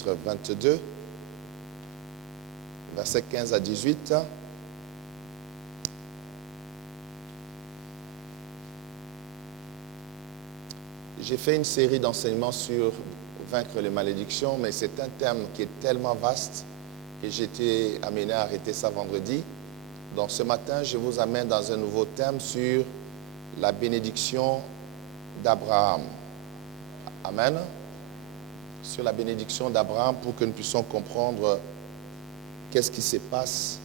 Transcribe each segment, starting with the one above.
chapitre 22, versets 15 à 18. J'ai fait une série d'enseignements sur vaincre les malédictions, mais c'est un thème qui est tellement vaste que j'ai été amené à arrêter ça vendredi. Donc ce matin, je vous amène dans un nouveau thème sur la bénédiction d'Abraham. Amen. Sur la bénédiction d'Abraham pour que nous puissions comprendre qu'est-ce qui se passe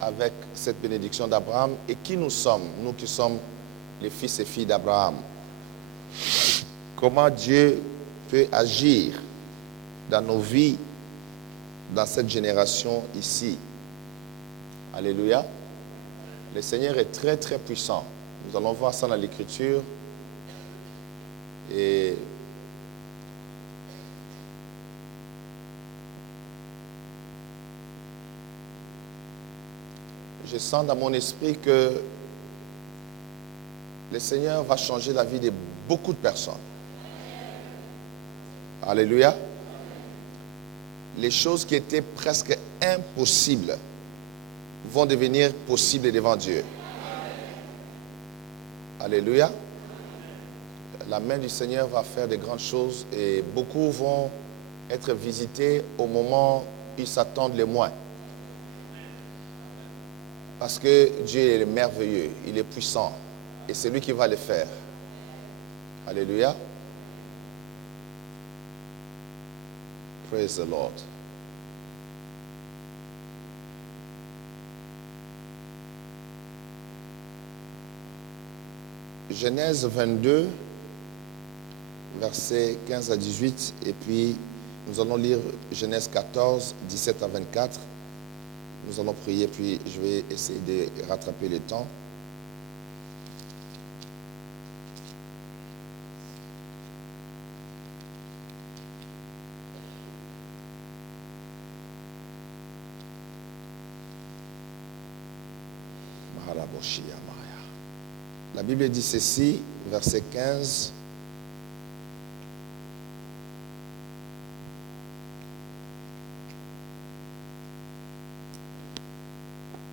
avec cette bénédiction d'Abraham et qui nous sommes, nous qui sommes les fils et filles d'Abraham. Comment Dieu peut agir dans nos vies, dans cette génération ici. Alléluia. Le Seigneur est très très puissant. Nous allons voir ça dans l'Écriture. Et je sens dans mon esprit que le Seigneur va changer la vie de beaucoup de personnes. Alléluia. Les choses qui étaient presque impossibles vont devenir possibles devant Dieu. Alléluia. La main du Seigneur va faire de grandes choses et beaucoup vont être visités au moment où ils s'attendent le moins. Parce que Dieu est merveilleux, il est puissant et c'est lui qui va le faire. Alléluia. Praise the Lord. Genèse 22, versets 15 à 18, et puis nous allons lire Genèse 14, 17 à 24. Nous allons prier, puis je vais essayer de rattraper le temps. La Bible dit ceci, verset 15.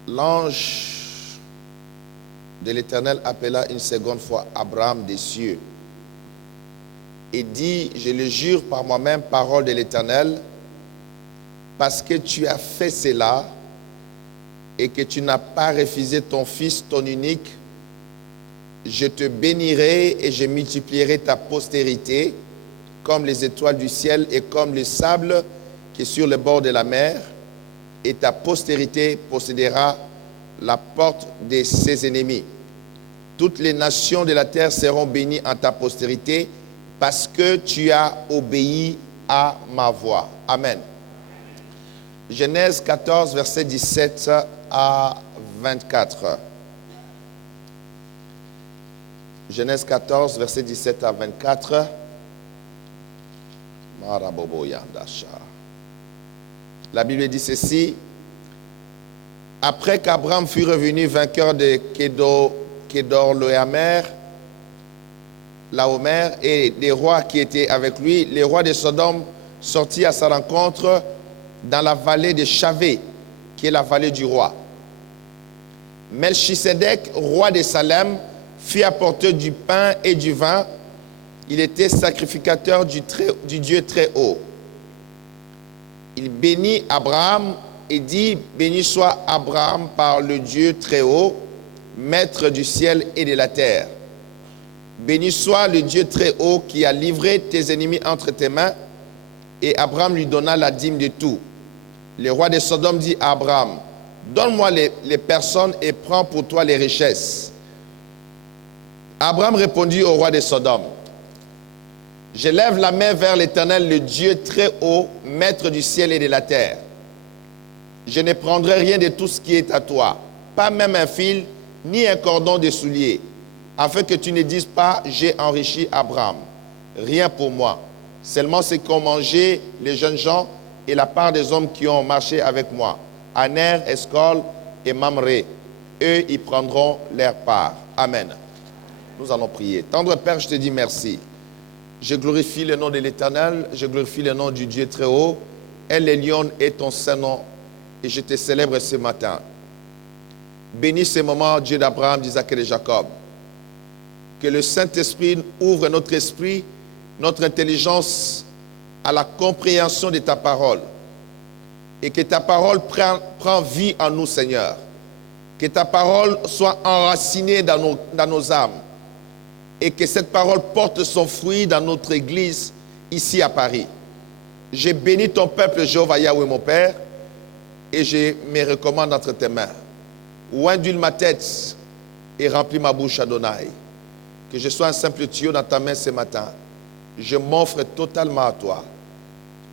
L'ange de l'Éternel appela une seconde fois Abraham des cieux et dit, je le jure par moi-même, parole de l'Éternel, parce que tu as fait cela et que tu n'as pas refusé ton fils, ton unique, je te bénirai et je multiplierai ta postérité comme les étoiles du ciel et comme le sable qui est sur le bord de la mer, et ta postérité possédera la porte de ses ennemis. Toutes les nations de la terre seront bénies en ta postérité parce que tu as obéi à ma voix. Amen. Genèse 14, verset 17 à 24. Genèse 14, verset 17 à 24. La Bible dit ceci. Après qu'Abraham fut revenu vainqueur de Kedorlaomer, et des rois qui étaient avec lui, les rois de Sodome sortirent à sa rencontre dans la vallée de Chavé, qui est la vallée du roi. Melchisédek, roi de Salem, fit apporter du pain et du vin. Il était sacrificateur du Dieu très haut. Il bénit Abraham et dit, béni soit Abraham par le Dieu très haut, maître du ciel et de la terre. Béni soit le Dieu très haut qui a livré tes ennemis entre tes mains. Et Abraham lui donna la dîme de tout. Le roi de Sodome dit à Abraham, donne-moi les personnes et prends pour toi les richesses. Abraham répondit au roi de Sodome, je lève la main vers l'Éternel, le Dieu très haut, maître du ciel et de la terre. Je ne prendrai rien de tout ce qui est à toi, pas même un fil, ni un cordon de soulier, afin que tu ne dises pas, j'ai enrichi Abraham. Rien pour moi, seulement ce qu'ont mangé les jeunes gens et la part des hommes qui ont marché avec moi, Aner, Escol et Mamré. Eux, ils prendront leur part. Amen. Nous allons prier. Tendre Père, je te dis merci. Je glorifie le nom de l'Éternel, je glorifie le nom du Dieu très haut. El Elyon est ton saint nom et je te célèbre ce matin. Bénis ce moment, Dieu d'Abraham, d'Isaac et de Jacob. Que le Saint-Esprit ouvre notre esprit, notre intelligence à la compréhension de ta parole. Et que ta parole prend vie en nous, Seigneur. Que ta parole soit enracinée dans nos âmes. Et que cette parole porte son fruit dans notre église ici à Paris. J'ai béni ton peuple, Jéhovah Yahweh, mon Père, et je me recommande entre tes mains. Oindule ma tête et remplis ma bouche, Adonai. Que je sois un simple tuyau dans ta main ce matin. Je m'offre totalement à toi.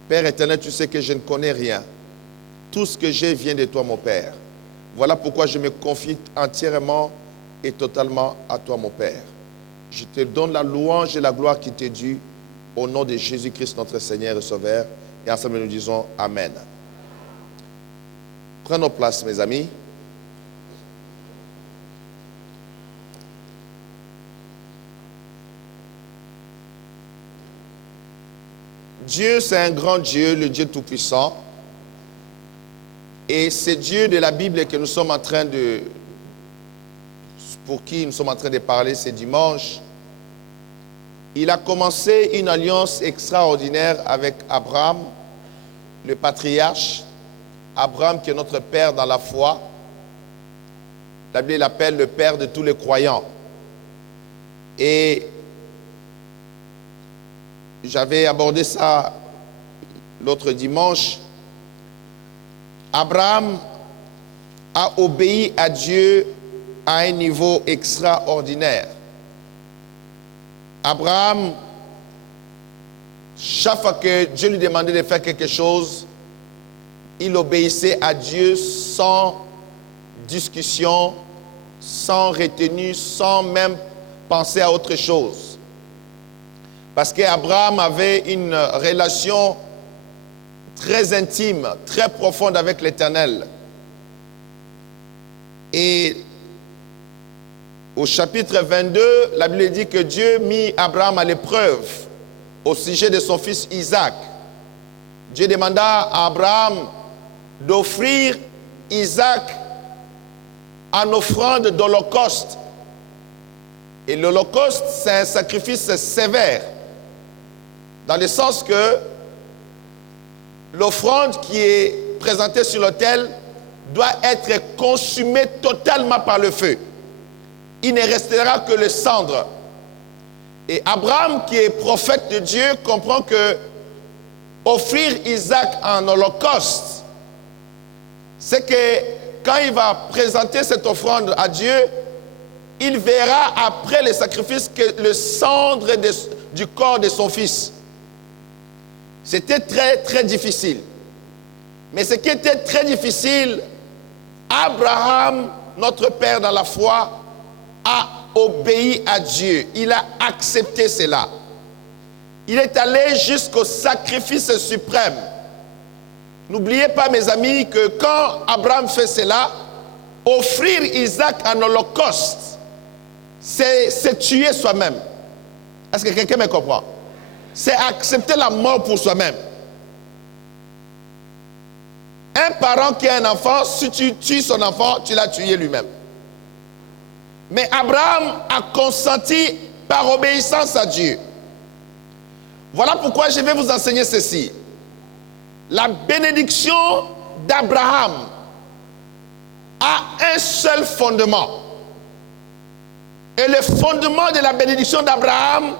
Père éternel, tu sais que je ne connais rien. Tout ce que j'ai vient de toi, mon Père. Voilà pourquoi je me confie entièrement et totalement à toi, mon Père. Je te donne la louange et la gloire qui t'est due au nom de Jésus-Christ, notre Seigneur et Sauveur. Et ensemble, nous disons Amen. Prenons nos places, mes amis. Dieu, c'est un grand Dieu, le Dieu Tout-Puissant. Et c'est Dieu de la Bible que nous sommes en train de... pour qui nous sommes en train de parler ce dimanche. Il a commencé une alliance extraordinaire avec Abraham, le patriarche. Abraham qui est notre père dans la foi. La Bible l'appelle le père de tous les croyants. Et j'avais abordé ça l'autre dimanche. Abraham a obéi à Dieu à un niveau extraordinaire. Abraham, chaque fois que Dieu lui demandait de faire quelque chose, il obéissait à Dieu sans discussion, sans retenue, sans même penser à autre chose. Parce qu'Abraham avait une relation très intime, très profonde avec l'Éternel. Et au chapitre 22, la Bible dit que Dieu mit Abraham à l'épreuve au sujet de son fils Isaac. Dieu demanda à Abraham d'offrir Isaac en offrande d'holocauste. Et l'holocauste, c'est un sacrifice sévère, dans le sens que l'offrande qui est présentée sur l'autel doit être consumée totalement par le feu. Il ne restera que le cendre. Et Abraham, qui est prophète de Dieu, comprend que offrir Isaac en holocauste, c'est que quand il va présenter cette offrande à Dieu, il verra après le sacrifice que le cendre du corps de son fils. C'était très, très difficile. Mais ce qui était très difficile, Abraham, notre père dans la foi, a obéi à Dieu. Il a accepté cela. Il est allé jusqu'au sacrifice suprême. N'oubliez pas, mes amis, que quand Abraham fait cela, offrir Isaac en holocauste, c'est tuer soi-même. Est-ce que quelqu'un me comprend? C'est accepter la mort pour soi-même. Un parent qui a un enfant, si tu tues son enfant, tu l'as tué lui-même. Mais Abraham a consenti par obéissance à Dieu. Voilà pourquoi je vais vous enseigner ceci. La bénédiction d'Abraham a un seul fondement. Et le fondement de la bénédiction d'Abraham,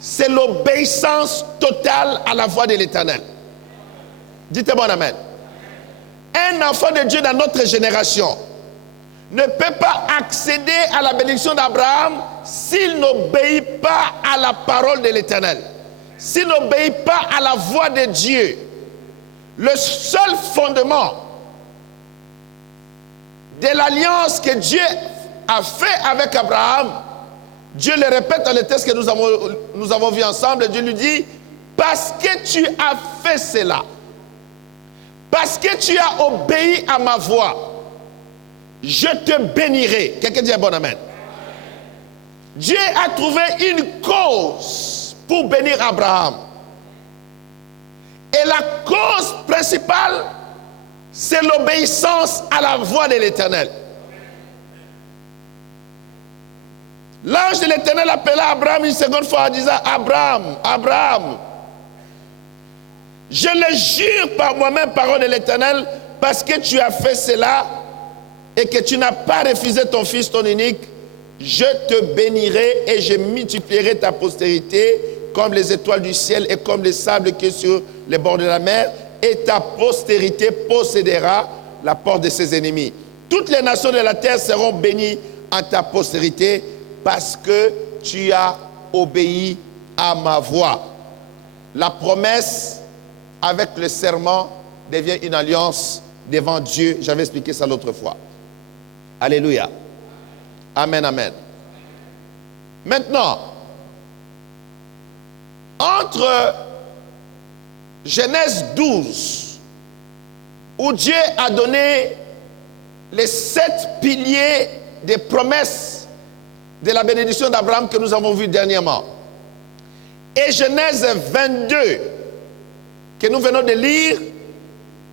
c'est l'obéissance totale à la voix de l'Éternel. Dites-moi amen. Un enfant de Dieu dans notre génération ne peut pas accéder à la bénédiction d'Abraham s'il n'obéit pas à la parole de l'Éternel, s'il n'obéit pas à la voix de Dieu. Le seul fondement de l'alliance que Dieu a fait avec Abraham, Dieu le répète dans le texte que nous avons vu ensemble. Dieu lui dit, parce que tu as fait cela, parce que tu as obéi à ma voix, je te bénirai. Quelqu'un dit un bon amen. Dieu a trouvé une cause pour bénir Abraham. Et la cause principale, c'est l'obéissance à la voix de l'Éternel. L'ange de l'Éternel appela Abraham une seconde fois en disant, Abraham, Abraham, je le jure par moi-même, parole de l'Éternel, parce que tu as fait cela et que tu n'as pas refusé ton fils, ton unique, je te bénirai et je multiplierai ta postérité comme les étoiles du ciel et comme les sables qui sont sur les bords de la mer, et ta postérité possédera la porte de ses ennemis. Toutes les nations de la terre seront bénies en ta postérité parce que tu as obéi à ma voix. La promesse avec le serment devient une alliance devant Dieu. J'avais expliqué ça l'autre fois. Alléluia. Amen, amen. Maintenant, entre Genèse 12, où Dieu a donné les 7 piliers des promesses de la bénédiction d'Abraham que nous avons vu dernièrement, et Genèse 22, que nous venons de lire,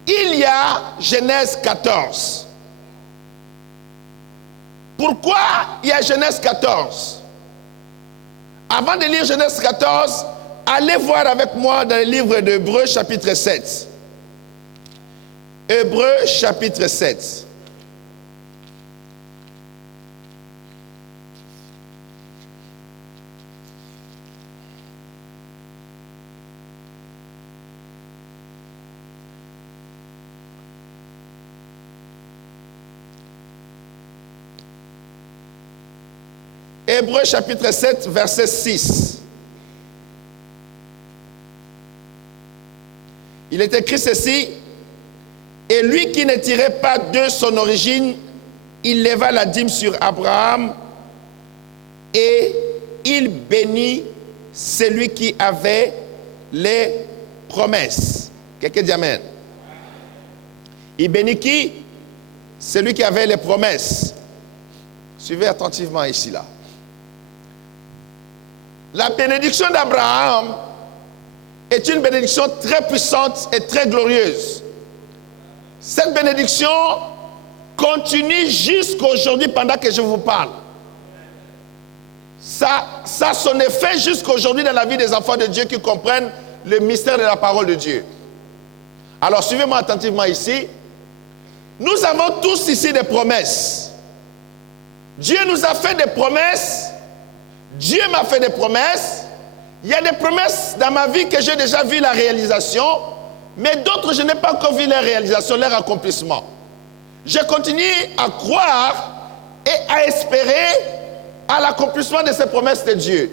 il y a Genèse 14. Pourquoi il y a Genèse 14? Avant de lire Genèse 14, allez voir avec moi dans le livre d'Hébreux chapitre 7. Hébreux chapitre 7. Hébreux chapitre 7, verset 6. Il est écrit ceci, et lui qui ne tirait pas de son origine, il leva la dîme sur Abraham et il bénit celui qui avait les promesses. Quelqu'un dit amen. Il bénit qui? Celui qui avait les promesses. Suivez attentivement ici là. La bénédiction d'Abraham est une bénédiction très puissante et très glorieuse. Cette bénédiction continue jusqu'aujourd'hui pendant que je vous parle. Ça a son effet jusqu'aujourd'hui dans la vie des enfants de Dieu qui comprennent le mystère de la parole de Dieu. Alors suivez-moi attentivement ici. Nous avons tous ici des promesses. Dieu nous a fait des promesses. Dieu m'a fait des promesses. Il y a des promesses dans ma vie que j'ai déjà vu la réalisation, mais d'autres, je n'ai pas encore vu leur réalisation, leur accomplissement. Je continue à croire et à espérer à l'accomplissement de ces promesses de Dieu.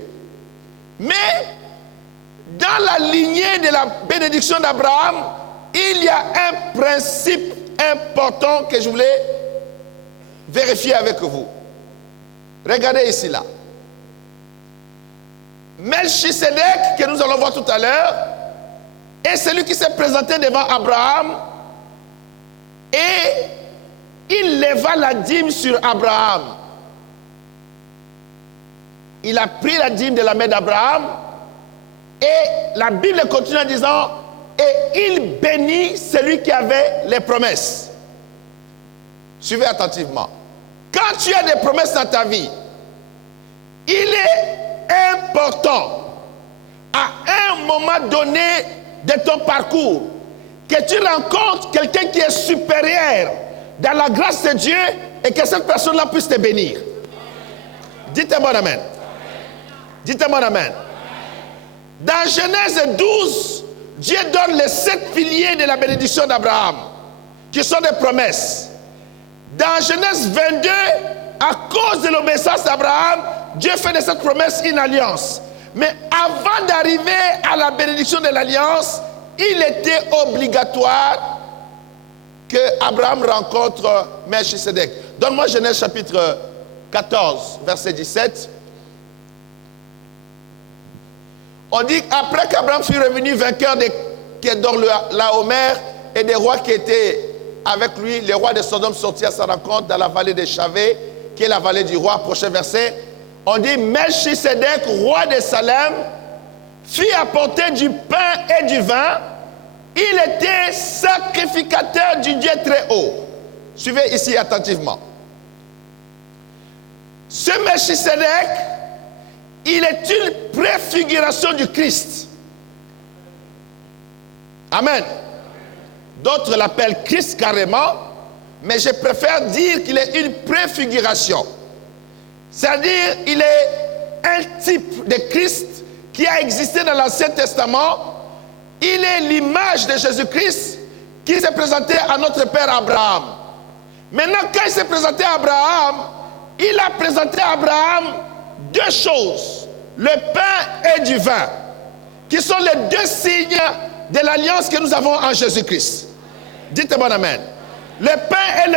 Mais dans la lignée de la bénédiction d'Abraham, il y a un principe important que je voulais vérifier avec vous. Regardez ici là. Melchisedec, que nous allons voir tout à l'heure, est celui qui s'est présenté devant Abraham et il leva la dîme sur Abraham. Il a pris la dîme de la main d'Abraham et la Bible continue en disant et il bénit celui qui avait les promesses. Suivez attentivement. Quand tu as des promesses dans ta vie, il est important à un moment donné de ton parcours que tu rencontres quelqu'un qui est supérieur dans la grâce de Dieu et que cette personne-là puisse te bénir. Dites-moi amen. Dites-moi amen. Dans Genèse 12, Dieu donne les 7 piliers de la bénédiction d'Abraham, qui sont des promesses. Dans Genèse 22, à cause de l'obéissance d'Abraham, Dieu fait de cette promesse une alliance. Mais avant d'arriver à la bénédiction de l'alliance, il était obligatoire que Abraham rencontre Melchisedec. Donne-moi Genèse chapitre 14, verset 17. On dit qu'après qu'Abraham fut revenu vainqueur de Kedorlaomer et des rois qui étaient avec lui, les rois de Sodome sortirent à sa rencontre dans la vallée de Chavé, qui est la vallée du roi. Prochain verset. On dit Melchisedec, roi de Salem, fit apporter du pain et du vin. Il était sacrificateur du Dieu très haut. Suivez ici attentivement. Ce Melchisedec, il est une préfiguration du Christ. Amen. D'autres l'appellent Christ carrément, mais je préfère dire qu'il est une préfiguration. C'est-à-dire, il est un type de Christ qui a existé dans l'Ancien Testament. Il est l'image de Jésus-Christ qui s'est présenté à notre père Abraham. Maintenant, quand il s'est présenté à Abraham, il a présenté à Abraham deux choses, le pain et du vin, qui sont les deux signes de l'alliance que nous avons en Jésus-Christ. Dites-moi amen. Le pain et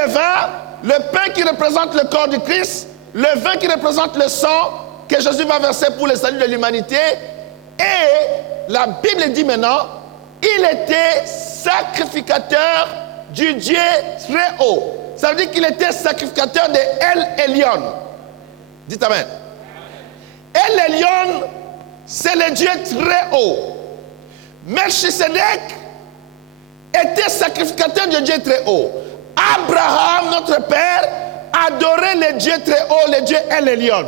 le pain qui représente le corps du Christ, le vin qui représente le sang que Jésus va verser pour le salut de l'humanité. Et la Bible dit maintenant, il était sacrificateur du Dieu très haut. Ça veut dire qu'il était sacrificateur de El Elyon. Dites amen. El Elyon, c'est le Dieu très haut. Melchisedec était sacrificateur du Dieu très haut. Abraham, notre père, adorait le Dieu très haut, le Dieu El Elyon.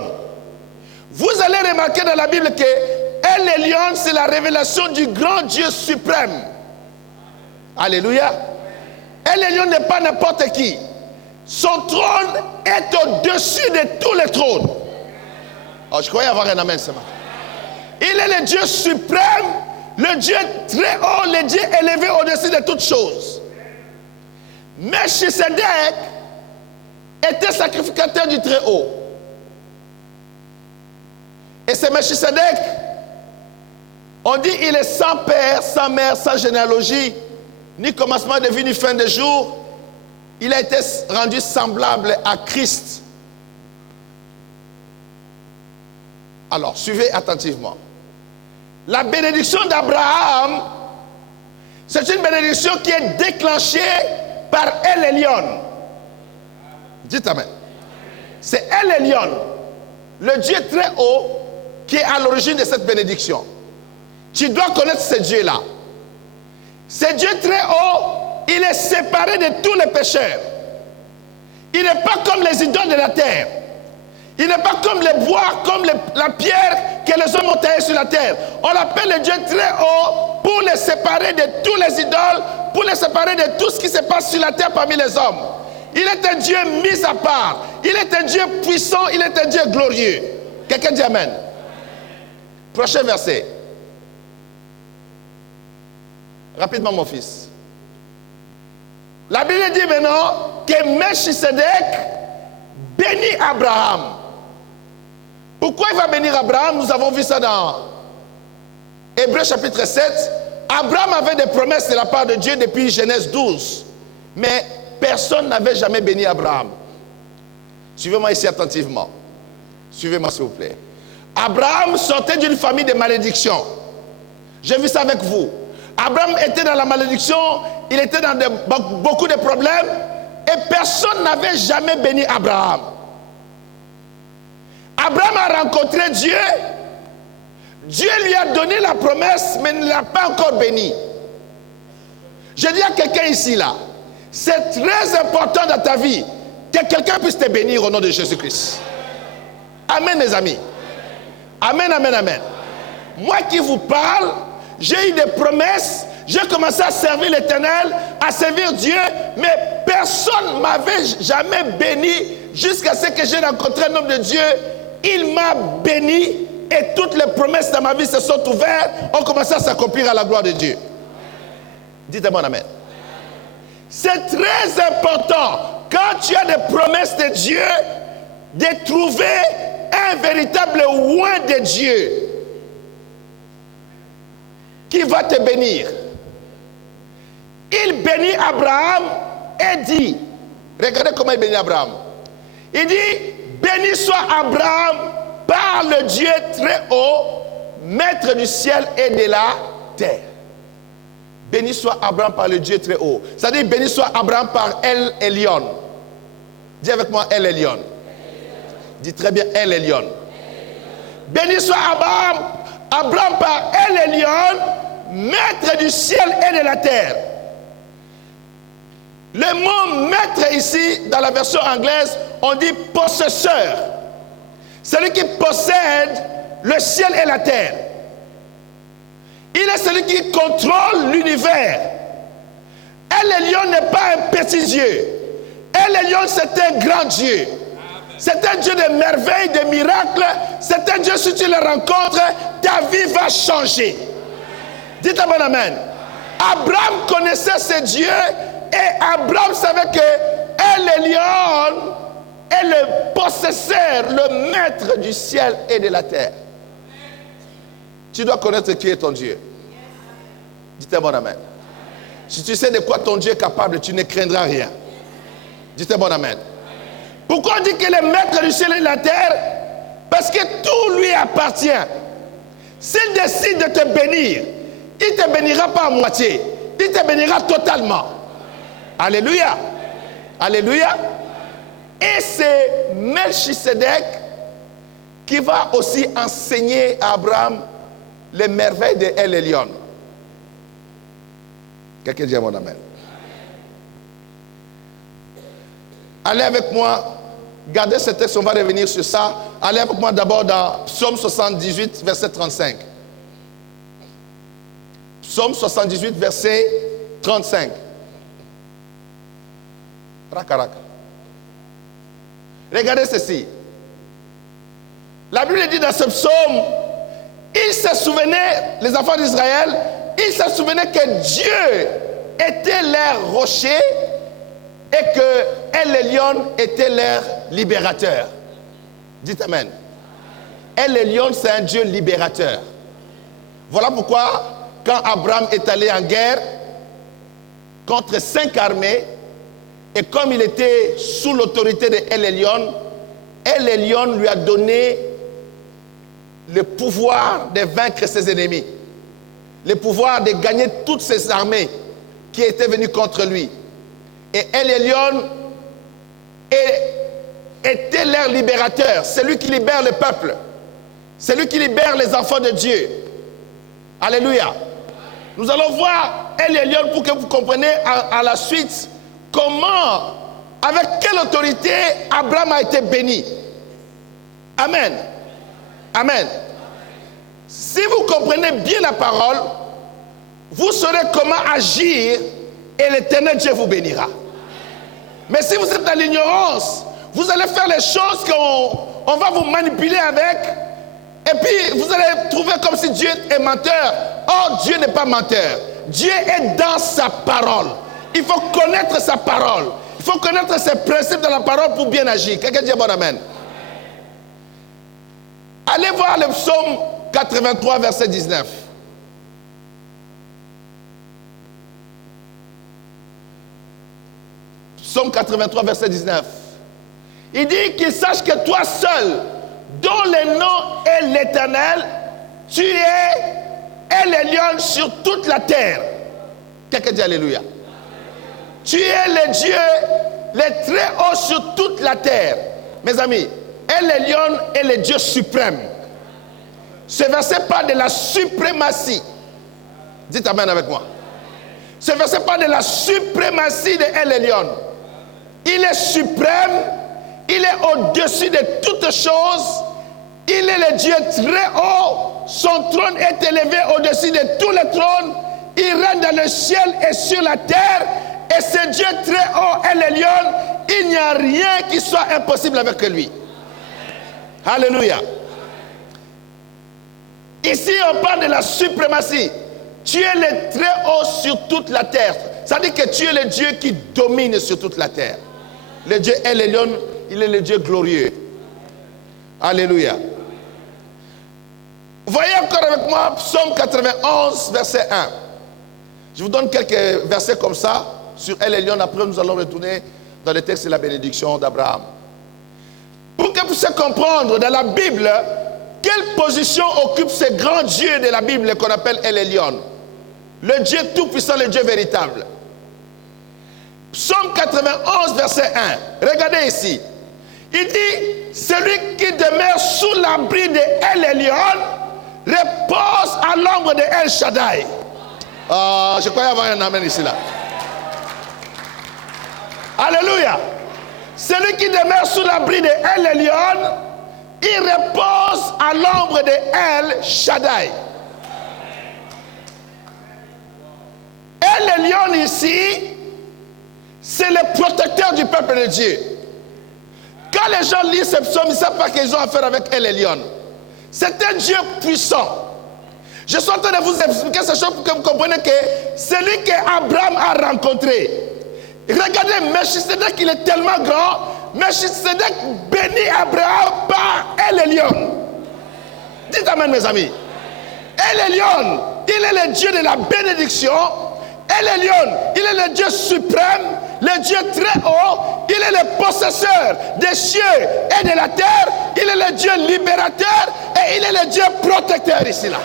Vous allez remarquer dans la Bible que El Elyon, c'est la révélation du grand Dieu suprême. Alléluia. El Elyon n'est pas n'importe qui. Son trône est au-dessus de tous les trônes. Oh, je croyais avoir un amen ce matin. Il est le Dieu suprême, le Dieu très haut, le Dieu élevé au-dessus de toutes choses. Melchisedec était sacrificateur du très haut. Et ce Melchisedec, on dit il est sans père, sans mère, sans généalogie, ni commencement de vie, ni fin de jour. Il a été rendu semblable à Christ. Alors, suivez attentivement. La bénédiction d'Abraham, c'est une bénédiction qui est déclenchée par El Elyon. Dites amen. C'est El Elyon, le Dieu très haut, qui est à l'origine de cette bénédiction. Tu dois connaître ce Dieu-là. Ce Dieu très haut, il est séparé de tous les pécheurs. Il n'est pas comme les idoles de la terre. Il n'est pas comme les bois, comme la pierre que les hommes ont taillée sur la terre. On l'appelle le Dieu très haut pour les séparer de tous les idoles, pour les séparer de tout ce qui se passe sur la terre parmi les hommes. Il est un Dieu mis à part. Il est un Dieu puissant, il est un Dieu glorieux. Quelqu'un dit amen. Prochain verset. Rapidement mon fils. La Bible dit maintenant que Melchisedec bénit Abraham. Pourquoi il va bénir Abraham? Nous avons vu ça dans Hébreux chapitre 7. Abraham avait des promesses de la part de Dieu depuis Genèse 12. Mais personne n'avait jamais béni Abraham. Suivez-moi ici attentivement. Suivez-moi s'il vous plaît. Abraham sortait d'une famille de malédiction. J'ai vu ça avec vous. Abraham était dans la malédiction, il était dans beaucoup de problèmes et personne n'avait jamais béni Abraham. Abraham a rencontré Dieu, Dieu lui a donné la promesse mais ne l'a pas encore béni. Je dis à quelqu'un ici là, c'est très important dans ta vie que quelqu'un puisse te bénir au nom de Jésus-Christ. Amen mes amis. Amen, amen, amen. Moi qui vous parle, j'ai eu des promesses, j'ai commencé à servir l'Éternel, à servir Dieu, mais personne ne m'avait jamais béni jusqu'à ce que j'ai rencontré un homme de Dieu. Il m'a béni et toutes les promesses dans ma vie se sont ouvertes, ont commencé à s'accomplir à la gloire de Dieu. Dites-moi amen. C'est très important, quand tu as des promesses de Dieu, de trouver un véritable oint de Dieu qui va te bénir. Il bénit Abraham et dit, regardez comment il bénit Abraham. Il dit, béni soit Abraham par le Dieu très haut, maître du ciel et de la terre. Béni soit Abraham par le Dieu très haut. C'est-à-dire, béni soit Abraham par El Elyon. Dis avec moi El Elyon. Dis très bien El Elyon. Béni soit Abraham par El Elyon, maître du ciel et de la terre. Le mot maître ici, dans la version anglaise, on dit possesseur. Celui qui possède le ciel et la terre. Il est celui qui contrôle l'univers. El Elyon n'est pas un petit Dieu. El Elyon, c'est un grand Dieu. C'est un Dieu de merveilles, de miracles. C'est un Dieu, si tu le rencontres, ta vie va changer. Dites un bon amen. Abraham connaissait ce Dieu et Abraham savait que El Elyon est le possesseur, le maître du ciel et de la terre. Tu dois connaître qui est ton Dieu. Dites un bon amen. Si tu sais de quoi ton Dieu est capable, tu ne craindras rien. Dites un bon amen. Pourquoi on dit qu'il est maître du ciel et de la terre? Parce que tout lui appartient. S'il décide de te bénir, il ne te bénira pas à moitié. Il te bénira totalement. Alléluia. Alléluia. Et c'est Melchisedec qui va aussi enseigner à Abraham les merveilles de El Elyon. Quelqu'un dit à mon amen. Allez avec moi, gardez ce texte, on va revenir sur ça. Allez avec moi d'abord dans Psaume 78, verset 35. Psaume 78, verset 35. Raka. Regardez ceci. La Bible dit dans ce psaume, ils se souvenaient, les enfants d'Israël, ils se souvenaient que Dieu était leur rocher et que El Elyon était leur libérateur. Dites amen. El Elyon, c'est un Dieu libérateur. Voilà pourquoi, quand Abraham est allé en guerre contre 5 armées, et comme il était sous l'autorité de El Elyon lui a donné le pouvoir de vaincre ses ennemis, le pouvoir de gagner toutes ces armées qui étaient venues contre lui. Et El Elyon était leur libérateur, c'est lui qui libère le peuple, c'est lui qui libère les enfants de Dieu. Alléluia. Nous allons voir El Elyon pour que vous compreniez à la suite comment, avec quelle autorité Abraham a été béni. Amen. Amen. Si vous comprenez bien la parole, vous saurez comment agir et l'Éternel Dieu vous bénira. Mais si vous êtes dans l'ignorance, vous allez faire les choses qu'on va vous manipuler avec, et puis vous allez trouver comme si Dieu est menteur. Or, Dieu n'est pas menteur. Dieu est dans sa parole. Il faut connaître sa parole. Il faut connaître ses principes de la parole pour bien agir. Quelqu'un dit bon amen. Allez voir le psaume 83, verset 19. Psaume 83, verset 19. Il dit qu'il sache que toi seul, dont le nom est l'Éternel, tu es El Elyon sur toute la terre. Quelqu'un dit alléluia. Tu es le Dieu, le très haut sur toute la terre. Mes amis, El Elyon est le Dieu suprême. Ce verset parle de la suprématie. Dites amen avec moi. Ce verset parle de la suprématie de El Elyon. Il est suprême, il est au-dessus de toutes choses. Il est le Dieu très haut. Son trône est élevé au-dessus de tous les trônes. Il règne dans le ciel et sur la terre. Et ce Dieu très haut, El Elyon, il n'y a rien qui soit impossible avec lui. Alléluia. Ici, on parle de la suprématie. Tu es le très haut sur toute la terre. Ça dit que tu es le Dieu qui domine sur toute la terre. Le Dieu El Elyon, il est le Dieu glorieux. Alléluia. Voyez encore avec moi Psaume 91, verset 1. Je vous donne quelques versets comme ça sur El Elyon. Après, nous allons retourner dans le texte de la bénédiction d'Abraham. Pour que vous puissiez comprendre dans la Bible quelle position occupe ce grand Dieu de la Bible qu'on appelle El Elyon. Le Dieu tout-puissant, le Dieu véritable. Psaume 91, verset 1. Regardez ici. Il dit, celui qui demeure sous l'abri de El Elyon repose à l'ombre de El Shaddai. Je crois y avoir un amen ici là. Alléluia. Celui qui demeure sous l'abri de El Elyon, il repose à l'ombre de El Shaddai. El Elyon ici, c'est le protecteur du peuple de Dieu. Quand les gens lisent ce psaume, ils ne savent pas qu'ils ont affaire avec El Elyon. C'est un Dieu puissant. Je suis en train de vous expliquer ces choses pour que vous compreniez que celui qu'Abraham a rencontré, regardez, Melchisedec, il est tellement grand. Melchisedec bénit Abraham par El Elyon. Dites amen, mes amis. El Elyon, il est le Dieu de la bénédiction. El Elyon, il est le Dieu suprême, le Dieu très haut. Il est le possesseur des cieux et de la terre. Il est le Dieu libérateur et il est le Dieu protecteur ici là.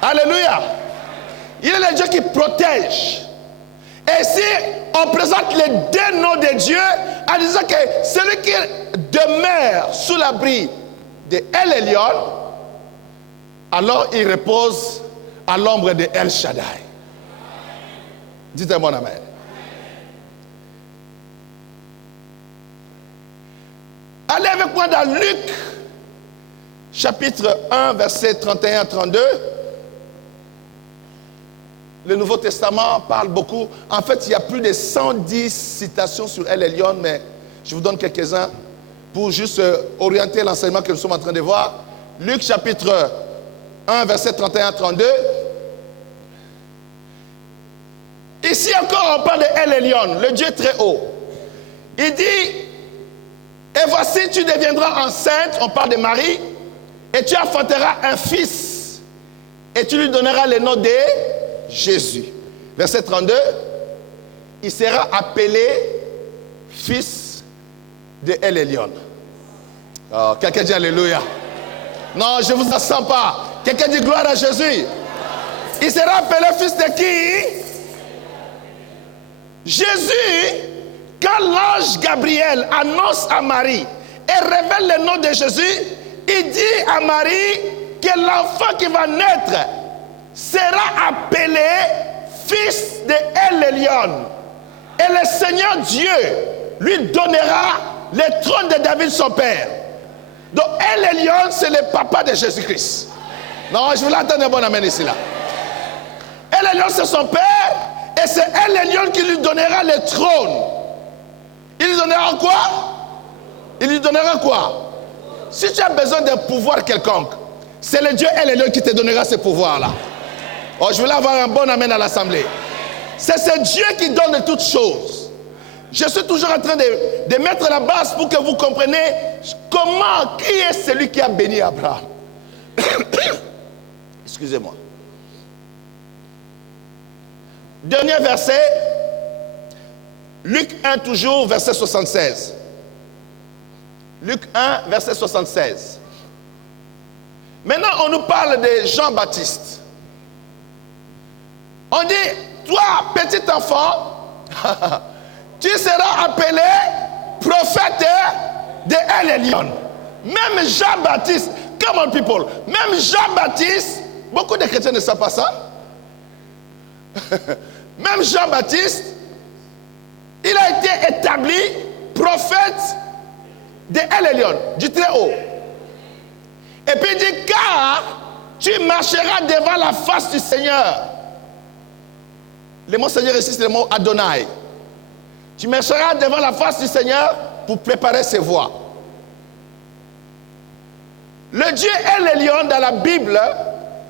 Alléluia. Il est le Dieu qui protège. Et si on présente les deux noms de Dieu en disant que celui qui demeure sous l'abri de El Elyon, alors il repose à l'ombre de El Shaddai. Dites-moi amen. Allez avec moi dans Luc, chapitre 1, versets 31 à 32. Le Nouveau Testament parle beaucoup. En fait, il y a plus de 110 citations sur El Elyon, mais je vous donne quelques-uns pour juste orienter l'enseignement que nous sommes en train de voir. Luc, chapitre 1, verset 31 à 32. Ici encore, on parle de El Elyon, le Dieu très haut. Il dit, et voici, tu deviendras enceinte, on parle de Marie, et tu enfanteras un fils, et tu lui donneras le nom de Jésus. Verset 32, il sera appelé fils de El Elyon. Oh, quelqu'un dit Alléluia. Non, je ne vous assens pas. Quelqu'un dit gloire à Jésus. Il sera appelé fils de qui? Jésus, quand l'ange Gabriel annonce à Marie et révèle le nom de Jésus, il dit à Marie que l'enfant qui va naître sera appelé fils de El Elyon. Et le Seigneur Dieu lui donnera le trône de David son père. Donc El Elyon, c'est le papa de Jésus-Christ. Non, je voulais entendre un bon amen ici là. El Elyon, c'est son père. Et c'est El Elyon qui lui donnera le trône. Il lui donnera quoi? Il lui donnera quoi? Si tu as besoin d'un pouvoir quelconque, c'est le Dieu El Elyon qui te donnera ce pouvoir-là. Oh, je voulais avoir un bon amen à l'assemblée. C'est ce Dieu qui donne toutes choses. Je suis toujours en train de mettre la base pour que vous compreniez comment, qui est celui qui a béni Abraham. Excusez-moi. Dernier verset, Luc 1 toujours, verset 76. Luc 1, verset 76. Maintenant, on nous parle de Jean-Baptiste. On dit, toi, petit enfant, tu seras appelé prophète de El Elyon. Même Jean-Baptiste, come on people, même Jean-Baptiste, beaucoup de chrétiens ne savent pas ça. Même Jean-Baptiste, il a été établi prophète de El Elyon, du Très-Haut. Et puis il dit, car tu marcheras devant la face du Seigneur. Le mot Seigneur ici, c'est le mot Adonai. Tu marcheras devant la face du Seigneur pour préparer ses voies. Le Dieu El Elyon dans la Bible,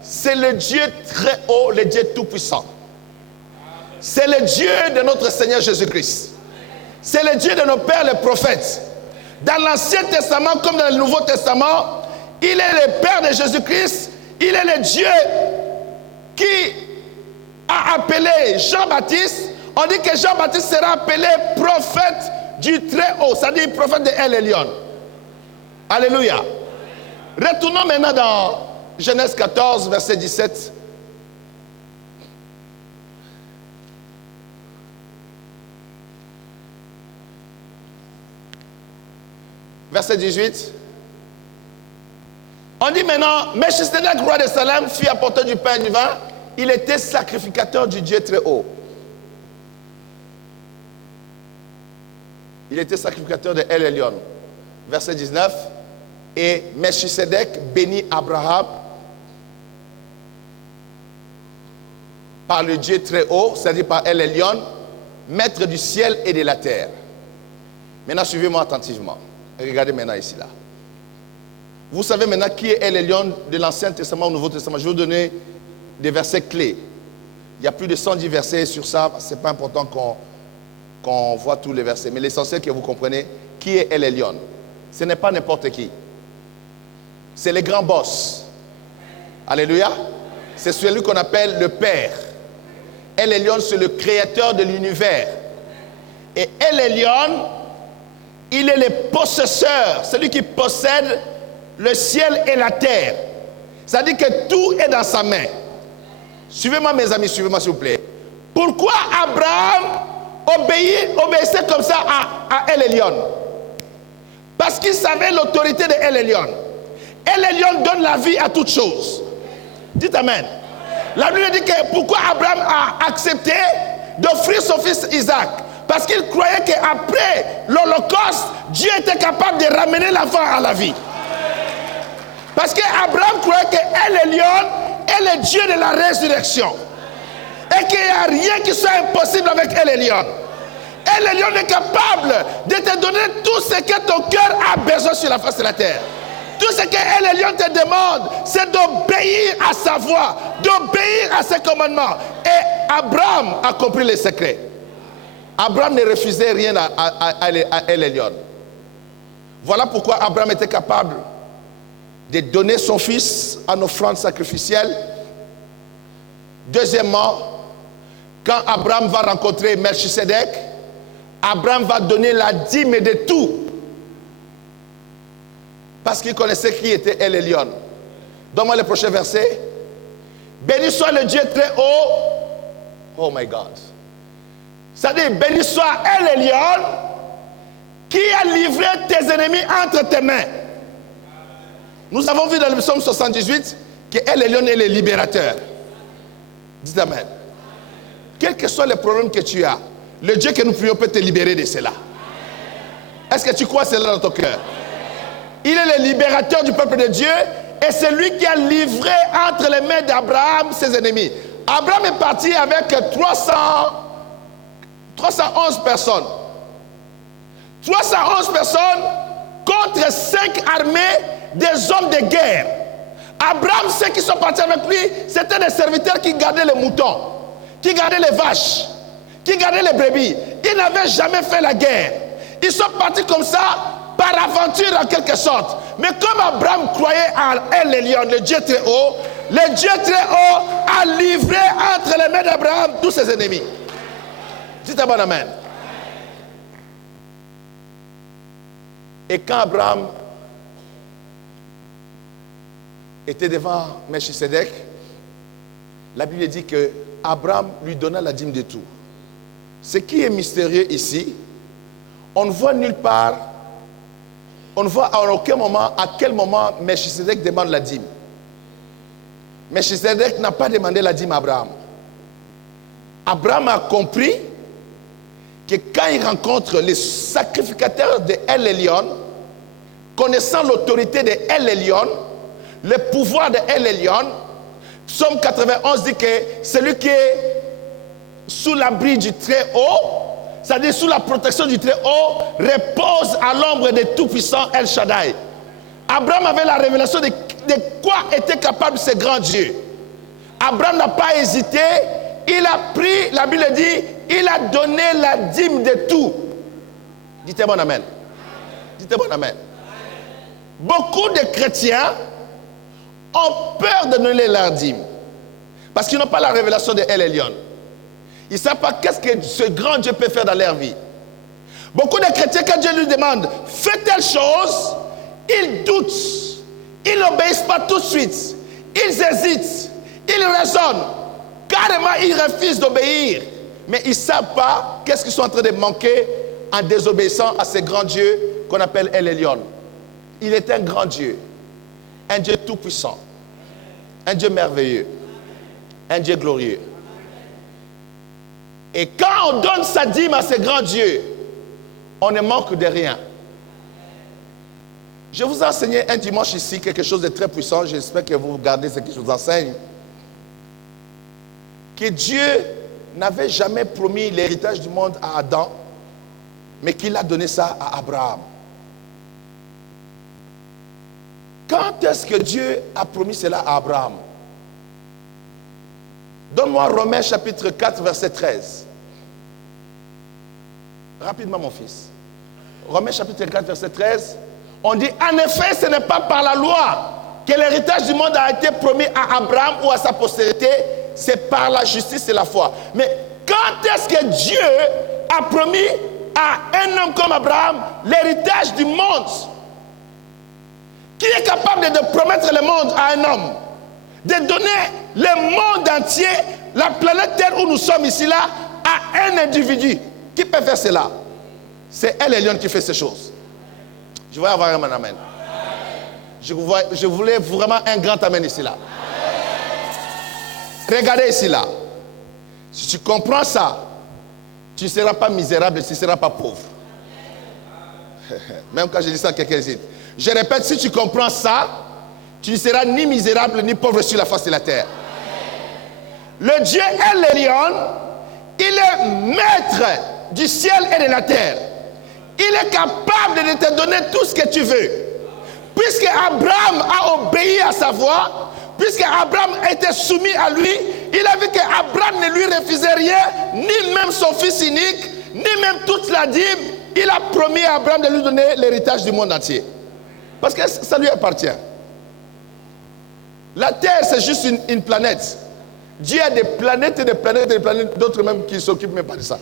c'est le Dieu très haut, le Dieu tout-puissant. C'est le Dieu de notre Seigneur Jésus-Christ. C'est le Dieu de nos pères les prophètes. Dans l'Ancien Testament comme dans le Nouveau Testament, il est le Père de Jésus-Christ. Il est le Dieu qui a appelé Jean-Baptiste. On dit que Jean-Baptiste sera appelé prophète du Très-Haut, c'est-à-dire prophète de El Elyon. Alléluia. Retournons maintenant dans Genèse 14, verset 17. Verset 18. On dit maintenant, Melchisedec, roi de Salem, fut apporteur du pain et du vin. Il était sacrificateur du Dieu très haut. Il était sacrificateur de El Elyon. Verset 19. Et Melchisedec bénit Abraham par le Dieu très haut, c'est-à-dire par El Elyon, maître du ciel et de la terre. Maintenant, suivez-moi attentivement. Regardez maintenant ici, là. Vous savez maintenant qui est El Elyon de l'Ancien Testament au Nouveau Testament. Je vais vous donner des versets clés. Il y a plus de 110 versets sur ça. Ce n'est pas important qu'on voit tous les versets. Mais l'essentiel que vous comprenez, qui est El Elyon? Ce n'est pas n'importe qui. C'est le grand boss. Alléluia. C'est celui qu'on appelle le Père. El Elyon, c'est le créateur de l'univers. Et El Elyon, il est le possesseur, celui qui possède le ciel et la terre. C'est-à-dire que tout est dans sa main. Suivez-moi mes amis, suivez-moi s'il vous plaît. Pourquoi Abraham obéissait comme ça à El Elyon? Parce qu'il savait l'autorité de El Elyon. El Elyon donne la vie à toutes choses. Dites Amen. La Bible dit que pourquoi Abraham a accepté d'offrir son fils Isaac? Parce qu'il croyait qu'après l'Holocauste, Dieu était capable de ramener l'enfant à la vie. Parce qu'Abraham croyait que El Elyon est le Dieu de la résurrection. Et qu'il n'y a rien qui soit impossible avec El Elyon. El Elyon est capable de te donner tout ce que ton cœur a besoin sur la face de la terre. Tout ce que El Elyon te demande, c'est d'obéir à sa voix, d'obéir à ses commandements. Et Abraham a compris les secrets. Abraham ne refusait rien à El Elyon. Voilà pourquoi Abraham était capable de donner son fils en offrande sacrificielle. Deuxièmement, quand Abraham va rencontrer Melchisedec, Abraham va donner la dîme de tout. Parce qu'il connaissait qui était El Elyon. Donne-moi le prochain verset. Béni soit le Dieu très haut. Oh my God. C'est-à-dire, béni soit El Elyon qui a livré tes ennemis entre tes mains. Nous avons vu dans le psaume 78 que El Elyon est le libérateur. Dites Amen. Quels que soient les problèmes que tu as, le Dieu que nous prions peut te libérer de cela. Est-ce que tu crois cela dans ton cœur? Il est le libérateur du peuple de Dieu et c'est lui qui a livré entre les mains d'Abraham ses ennemis. Abraham est parti avec 311 personnes. 311 personnes contre 5 armées des hommes de guerre. Abraham, ceux qui sont partis avec lui, c'était des serviteurs qui gardaient les moutons, qui gardaient les vaches, qui gardaient les brebis. Ils n'avaient jamais fait la guerre. Ils sont partis comme ça, par aventure en quelque sorte. Mais comme Abraham croyait à El Elyon, le Dieu très haut, le Dieu très haut a livré entre les mains d'Abraham tous ses ennemis. Dites un bon amen. Et quand Abraham était devant Melchisedec, la Bible dit que Abraham lui donna la dîme de tout. Ce qui est mystérieux ici, on ne voit nulle part, on ne voit à aucun moment à quel moment Melchisedec demande la dîme. Melchisedec n'a pas demandé la dîme à Abraham. Abraham a compris que quand il rencontre les sacrificateurs de El Elyon, connaissant l'autorité de El Elyon, le pouvoir de El Elyon, Psaume 91 dit que celui qui est sous l'abri du Très-Haut, c'est-à-dire sous la protection du Très-Haut, repose à l'ombre des tout-puissants El Shaddai. Abraham avait la révélation de quoi était capable ce grand Dieu. Abraham n'a pas hésité, il a pris, la Bible dit, il a donné la dîme de tout. Dites bon amen. Dites bon amen. Beaucoup de chrétiens ont peur de donner leur dîme parce qu'ils n'ont pas la révélation de El Elyon. Ils ne savent pas qu'est-ce que ce grand Dieu peut faire dans leur vie. Beaucoup de chrétiens, quand Dieu lui demande fais telle chose, ils doutent, ils n'obéissent pas tout de suite, ils hésitent, ils raisonnent, carrément ils refusent d'obéir, mais ils ne savent pas qu'est-ce qu'ils sont en train de manquer en désobéissant à ce grand Dieu qu'on appelle El Elyon. Il est un grand Dieu. un Dieu tout-puissant, un Dieu merveilleux, un Dieu glorieux. Et quand on donne sa dîme à ce grand Dieu, on ne manque de rien. Je vous ai enseigné un dimanche ici quelque chose de très puissant. J'espère que vous gardez ce que je vous enseigne. Que Dieu n'avait jamais promis l'héritage du monde à Adam, mais qu'il a donné ça à Abraham. Quand est-ce que Dieu a promis cela à Abraham? Donne-moi Romains chapitre 4, verset 13. Rapidement, mon fils. Romains chapitre 4, verset 13. On dit, en effet, ce n'est pas par la loi que l'héritage du monde a été promis à Abraham ou à sa postérité, c'est par la justice et la foi. Mais quand est-ce que Dieu a promis à un homme comme Abraham l'héritage du monde? Qui est capable de promettre le monde à un homme? De donner le monde entier, la planète Terre où nous sommes ici là, à un individu. Qui peut faire cela? C'est El Elyon qui fait ces choses. Je voulais avoir un amen. Je voulais vraiment un grand amen ici là. Regardez ici là. Si tu comprends ça, tu ne seras pas misérable, tu ne seras pas pauvre. Même quand je dis ça, quelqu'un hésite. Je répète, si tu comprends ça, tu ne seras ni misérable ni pauvre sur la face de la terre. Le Dieu El Elyon, il est maître du ciel et de la terre. Il est capable de te donner tout ce que tu veux. Puisque Abraham a obéi à sa voix, puisque Abraham était soumis à lui, il a vu qu'Abraham ne lui refusait rien, ni même son fils unique, ni même toute la dîme. Il a promis à Abraham de lui donner l'héritage du monde entier. Parce que ça lui appartient. La terre, c'est juste une planète. Dieu a des planètes et des planètes et des planètes, d'autres même qui ne s'occupent même pas de ça.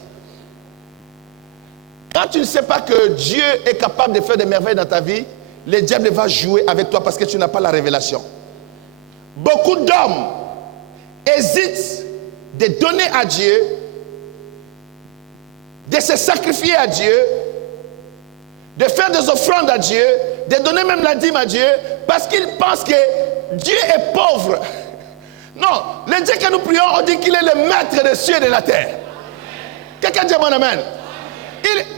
Quand tu ne sais pas que Dieu est capable de faire des merveilles dans ta vie, le diable va jouer avec toi parce que tu n'as pas la révélation. Beaucoup d'hommes hésitent de donner à Dieu, de se sacrifier à Dieu, de faire des offrandes à Dieu, de donner même la dîme à Dieu, parce qu'ils pensent que Dieu est pauvre. Non, le Dieu que nous prions, on dit qu'il est le maître des cieux et de la terre. Quelqu'un dit mon amen.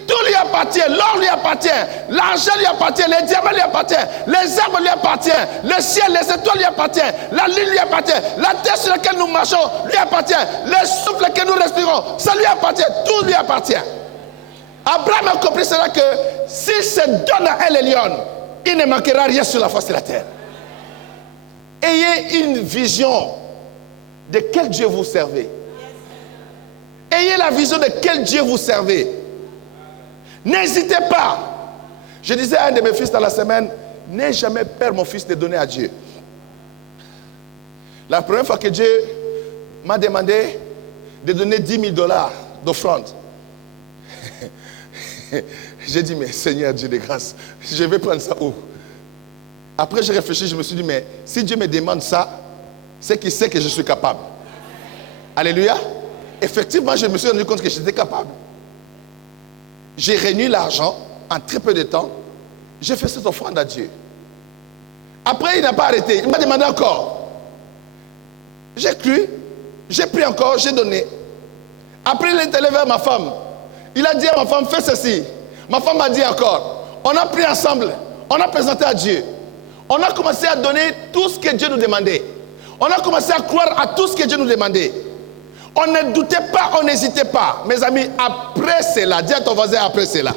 Tout lui appartient, l'or lui appartient, l'argent lui appartient, les diamants lui appartiennent, les arbres lui appartiennent, le ciel, les étoiles lui appartiennent, la lune lui appartient, la terre sur laquelle nous marchons lui appartient, le souffle que nous respirons, ça lui appartient, tout lui appartient. Abraham a compris cela que s'il se donne à El Elyon, il ne manquera rien sur la face de la terre. Ayez une vision de quel Dieu vous servez. Ayez la vision de quel Dieu vous servez. N'hésitez pas. Je disais à un de mes fils dans la semaine, n'aie jamais peur, mon fils, de donner à Dieu. La première fois que Dieu m'a demandé de donner 10 000 $ d'offrande, j'ai dit, mais Seigneur Dieu de grâce, je vais prendre ça où? Après j'ai réfléchi, je me suis dit, mais si Dieu me demande ça, c'est qu'il sait que je suis capable. Alléluia. Effectivement, je me suis rendu compte que j'étais capable. J'ai réuni l'argent en très peu de temps. J'ai fait cette offrande à Dieu. Après, il n'a pas arrêté. Il m'a demandé encore. J'ai cru, j'ai pris encore, j'ai donné. Après, il est allé vers ma femme. Il a dit à ma femme, fais ceci. Ma femme m'a dit encore. On a pris ensemble. On a présenté à Dieu. On a commencé à donner tout ce que Dieu nous demandait. On a commencé à croire à tout ce que Dieu nous demandait. On ne doutait pas, on n'hésitait pas. Mes amis, après cela, dis à ton voisin après cela.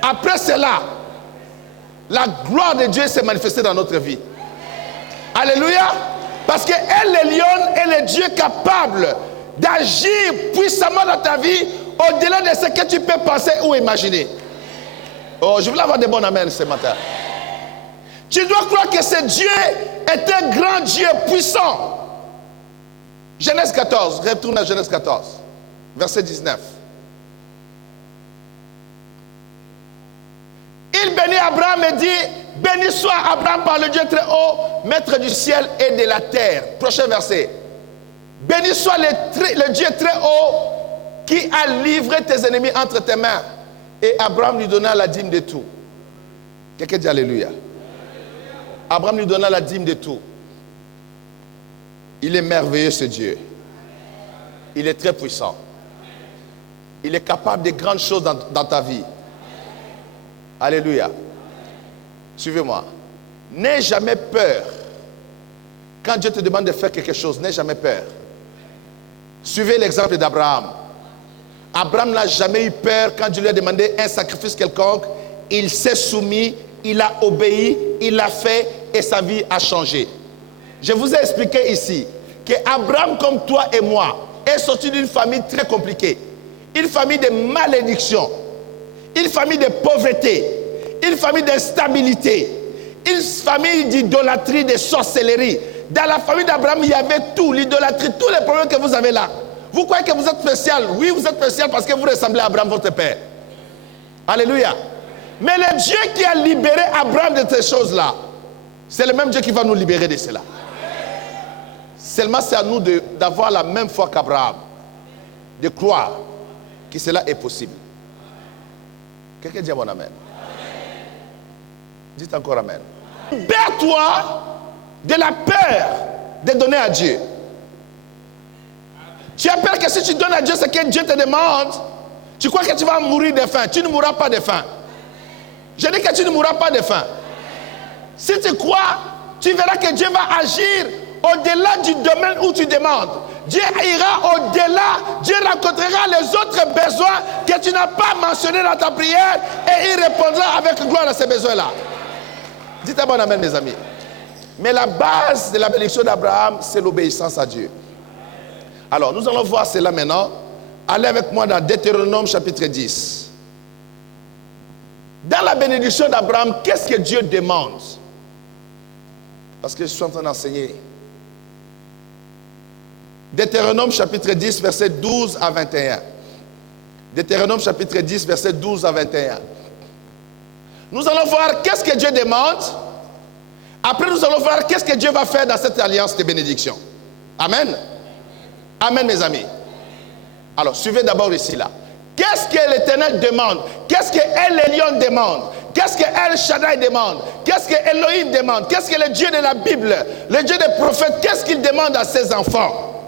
Après cela, la gloire de Dieu s'est manifestée dans notre vie. Alléluia. Parce que El Elyon est le Dieu capable d'agir puissamment dans ta vie au-delà de ce que tu peux penser ou imaginer. Oh, je voulais avoir des bons amens ce matin. Tu dois croire que ce Dieu est un grand Dieu puissant. Genèse 14, retourne à Genèse 14, verset 19. Il bénit Abraham et dit, béni soit Abraham par le Dieu très haut, maître du ciel et de la terre. Prochain verset. Béni soit le Dieu très haut qui a livré tes ennemis entre tes mains. Et Abraham lui donna la dîme de tout. Quelqu'un dit alléluia. Abraham lui donna la dîme de tout. Il est merveilleux ce Dieu. Il est très puissant. Il est capable de grandes choses dans ta vie. Alléluia. Suivez-moi. N'aie jamais peur. Quand Dieu te demande de faire quelque chose, n'aie jamais peur. Suivez l'exemple d'Abraham. Abraham n'a jamais eu peur quand Dieu lui a demandé un sacrifice quelconque. Il s'est soumis, il a obéi, il l'a fait et sa vie a changé. Je vous ai expliqué ici que Abraham, comme toi et moi, est sorti d'une famille très compliquée. Une famille de malédiction, une famille de pauvreté, une famille d'instabilité, une famille d'idolâtrie, de sorcellerie. Dans la famille d'Abraham, il y avait tout, l'idolâtrie, tous les problèmes que vous avez là. Vous croyez que vous êtes spécial? Oui, vous êtes spécial parce que vous ressemblez à Abraham, votre père. Alléluia. Mais le Dieu qui a libéré Abraham de ces choses-là, c'est le même Dieu qui va nous libérer de cela. Seulement c'est à nous d'avoir la même foi qu'Abraham, de croire que cela est possible. Quelqu'un dit bon amen. Dites encore amen. Libère-toi de la peur de donner à Dieu. Tu as peur que si tu donnes à Dieu ce que Dieu te demande, tu crois que tu vas mourir de faim. Tu ne mourras pas de faim. Je dis que tu ne mourras pas de faim. Si tu crois, tu verras que Dieu va agir au-delà du domaine où tu demandes. Dieu ira au-delà. Dieu rencontrera les autres besoins que tu n'as pas mentionnés dans ta prière et il répondra avec gloire à ces besoins-là. Dites un bon amen, mes amis. Mais la base de la bénédiction d'Abraham, c'est l'obéissance à Dieu. Alors, nous allons voir cela maintenant. Allez avec moi dans Deutéronome chapitre 10. Dans la bénédiction d'Abraham, qu'est-ce que Dieu demande? Parce que je suis en train d'enseigner. Deutéronome chapitre 10, verset 12 à 21. Deutéronome chapitre 10, verset 12 à 21. Nous allons voir qu'est-ce que Dieu demande. Après, nous allons voir qu'est-ce que Dieu va faire dans cette alliance de bénédiction. Amen. Amen, mes amis. Alors, suivez d'abord ici, là. Qu'est-ce que l'Éternel demande? Qu'est-ce que El Elyon demande? Qu'est-ce que El Shaddai demande? Qu'est-ce que Elohim demande? Qu'est-ce que le Dieu de la Bible, le Dieu des prophètes, qu'est-ce qu'il demande à ses enfants?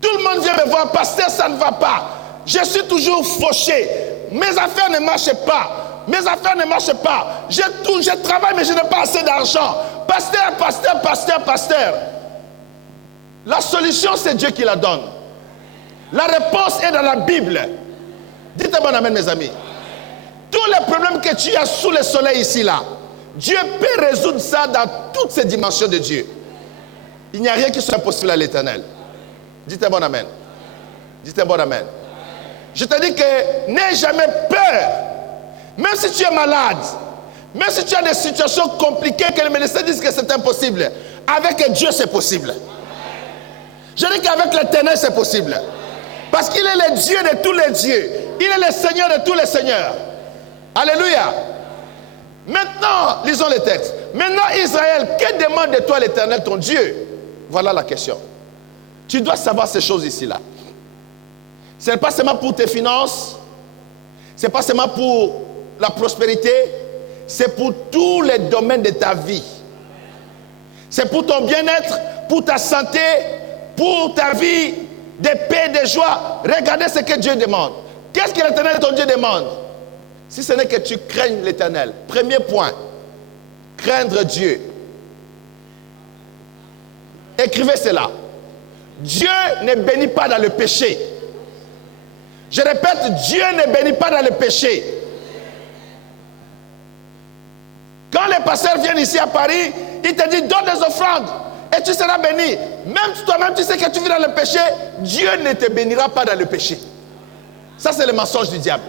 Tout le monde vient me voir, pasteur, ça ne va pas. Je suis toujours fauché. Mes affaires ne marchent pas. Mes affaires ne marchent pas. Je travaille, mais je n'ai pas assez d'argent. Pasteur, pasteur, pasteur, pasteur. La solution, c'est Dieu qui la donne. La réponse est dans la Bible. Dites un bon amen, mes amis. Tous les problèmes que tu as sous le soleil ici, là, Dieu peut résoudre ça dans toutes ces dimensions de Dieu. Il n'y a rien qui soit impossible à l'Éternel. Dites un bon amen. Dites un bon amen. Je te dis que n'aie jamais peur. Même si tu es malade, même si tu as des situations compliquées que les médecins disent que c'est impossible, avec Dieu c'est possible. Je dis qu'avec l'Éternel c'est possible. Parce qu'il est le Dieu de tous les dieux. Il est le Seigneur de tous les seigneurs. Alléluia. Maintenant, lisons les textes. Maintenant, Israël, que demande de toi l'Éternel ton Dieu? Voilà la question. Tu dois savoir ces choses ici-là. Ce n'est pas seulement pour tes finances. Ce n'est pas seulement pour la prospérité. C'est pour tous les domaines de ta vie. C'est pour ton bien-être, pour ta santé, pour ta vie, de paix, de joie. Regardez ce que Dieu demande. Qu'est-ce que l'Éternel ton Dieu demande? Si ce n'est que tu craignes l'Éternel. Premier point, craindre Dieu. Écrivez cela. Dieu ne bénit pas dans le péché. Je répète, Dieu ne bénit pas dans le péché. Quand les pasteurs viennent ici à Paris, ils te disent donne des offrandes et tu seras béni. Même toi-même, tu sais que tu vis dans le péché, Dieu ne te bénira pas dans le péché. Ça, c'est le mensonge du diable.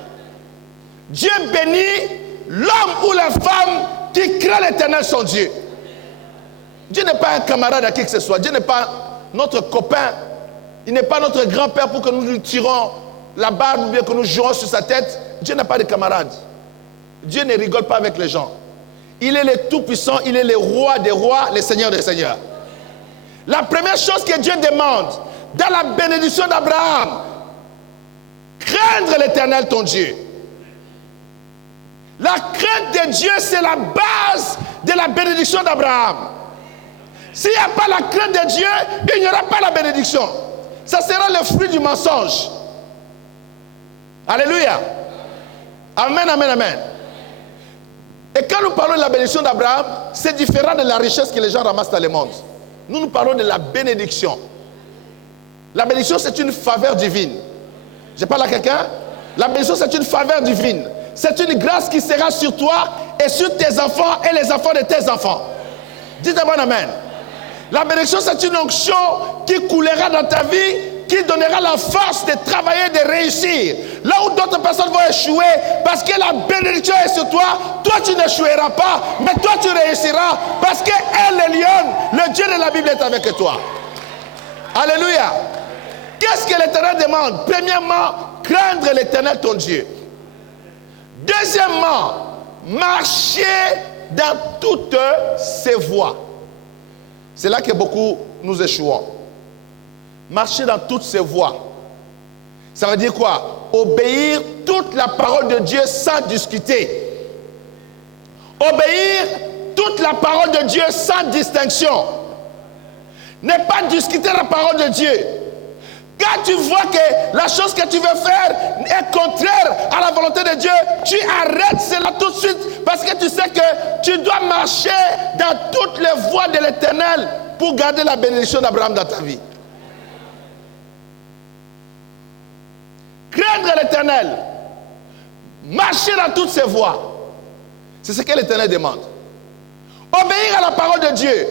Dieu bénit l'homme ou la femme qui craint l'Éternel son Dieu. Dieu n'est pas un camarade à qui que ce soit. Dieu n'est pas notre copain. Il n'est pas notre grand-père pour que nous lui tirons la barbe ou bien que nous jouons sur sa tête. Dieu n'a pas de camarade. Dieu ne rigole pas avec les gens. Il est le tout-puissant, il est le roi des rois, le seigneur des seigneurs. La première chose que Dieu demande dans la bénédiction d'Abraham, craindre l'Éternel ton Dieu. La crainte de Dieu, c'est la base de la bénédiction d'Abraham. S'il n'y a pas la crainte de Dieu, il n'y aura pas la bénédiction. Ça sera le fruit du mensonge. Alléluia. Amen, amen, amen. Et quand nous parlons de la bénédiction d'Abraham, c'est différent de la richesse que les gens ramassent dans le monde. Nous parlons de la bénédiction. La bénédiction, c'est une faveur divine. Je parle à quelqu'un? La bénédiction, c'est une faveur divine. C'est une grâce qui sera sur toi et sur tes enfants et les enfants de tes enfants. Dites-moi amen. La bénédiction, c'est une onction qui coulera dans ta vie, qui donnera la force de travailler, de réussir. Là où d'autres personnes vont échouer, parce que la bénédiction est sur toi, toi tu n'échoueras pas, mais toi tu réussiras, parce que El Elyon, le Dieu de la Bible est avec toi. Alléluia. Qu'est-ce que l'Éternel demande? Premièrement, craindre l'Éternel ton Dieu. Deuxièmement, marcher dans toutes ses voies. C'est là que beaucoup nous échouons. Marcher dans toutes ses voies. Ça veut dire quoi? Obéir toute la parole de Dieu sans discuter. Obéir toute la parole de Dieu sans distinction. Ne pas discuter la parole de Dieu. Quand tu vois que la chose que tu veux faire est contraire à la volonté de Dieu, tu arrêtes cela tout de suite parce que tu sais que tu dois marcher dans toutes les voies de l'Éternel pour garder la bénédiction d'Abraham dans ta vie. Craindre l'Éternel, marcher dans toutes ses voies, c'est ce que l'Éternel demande. Obéir à la parole de Dieu,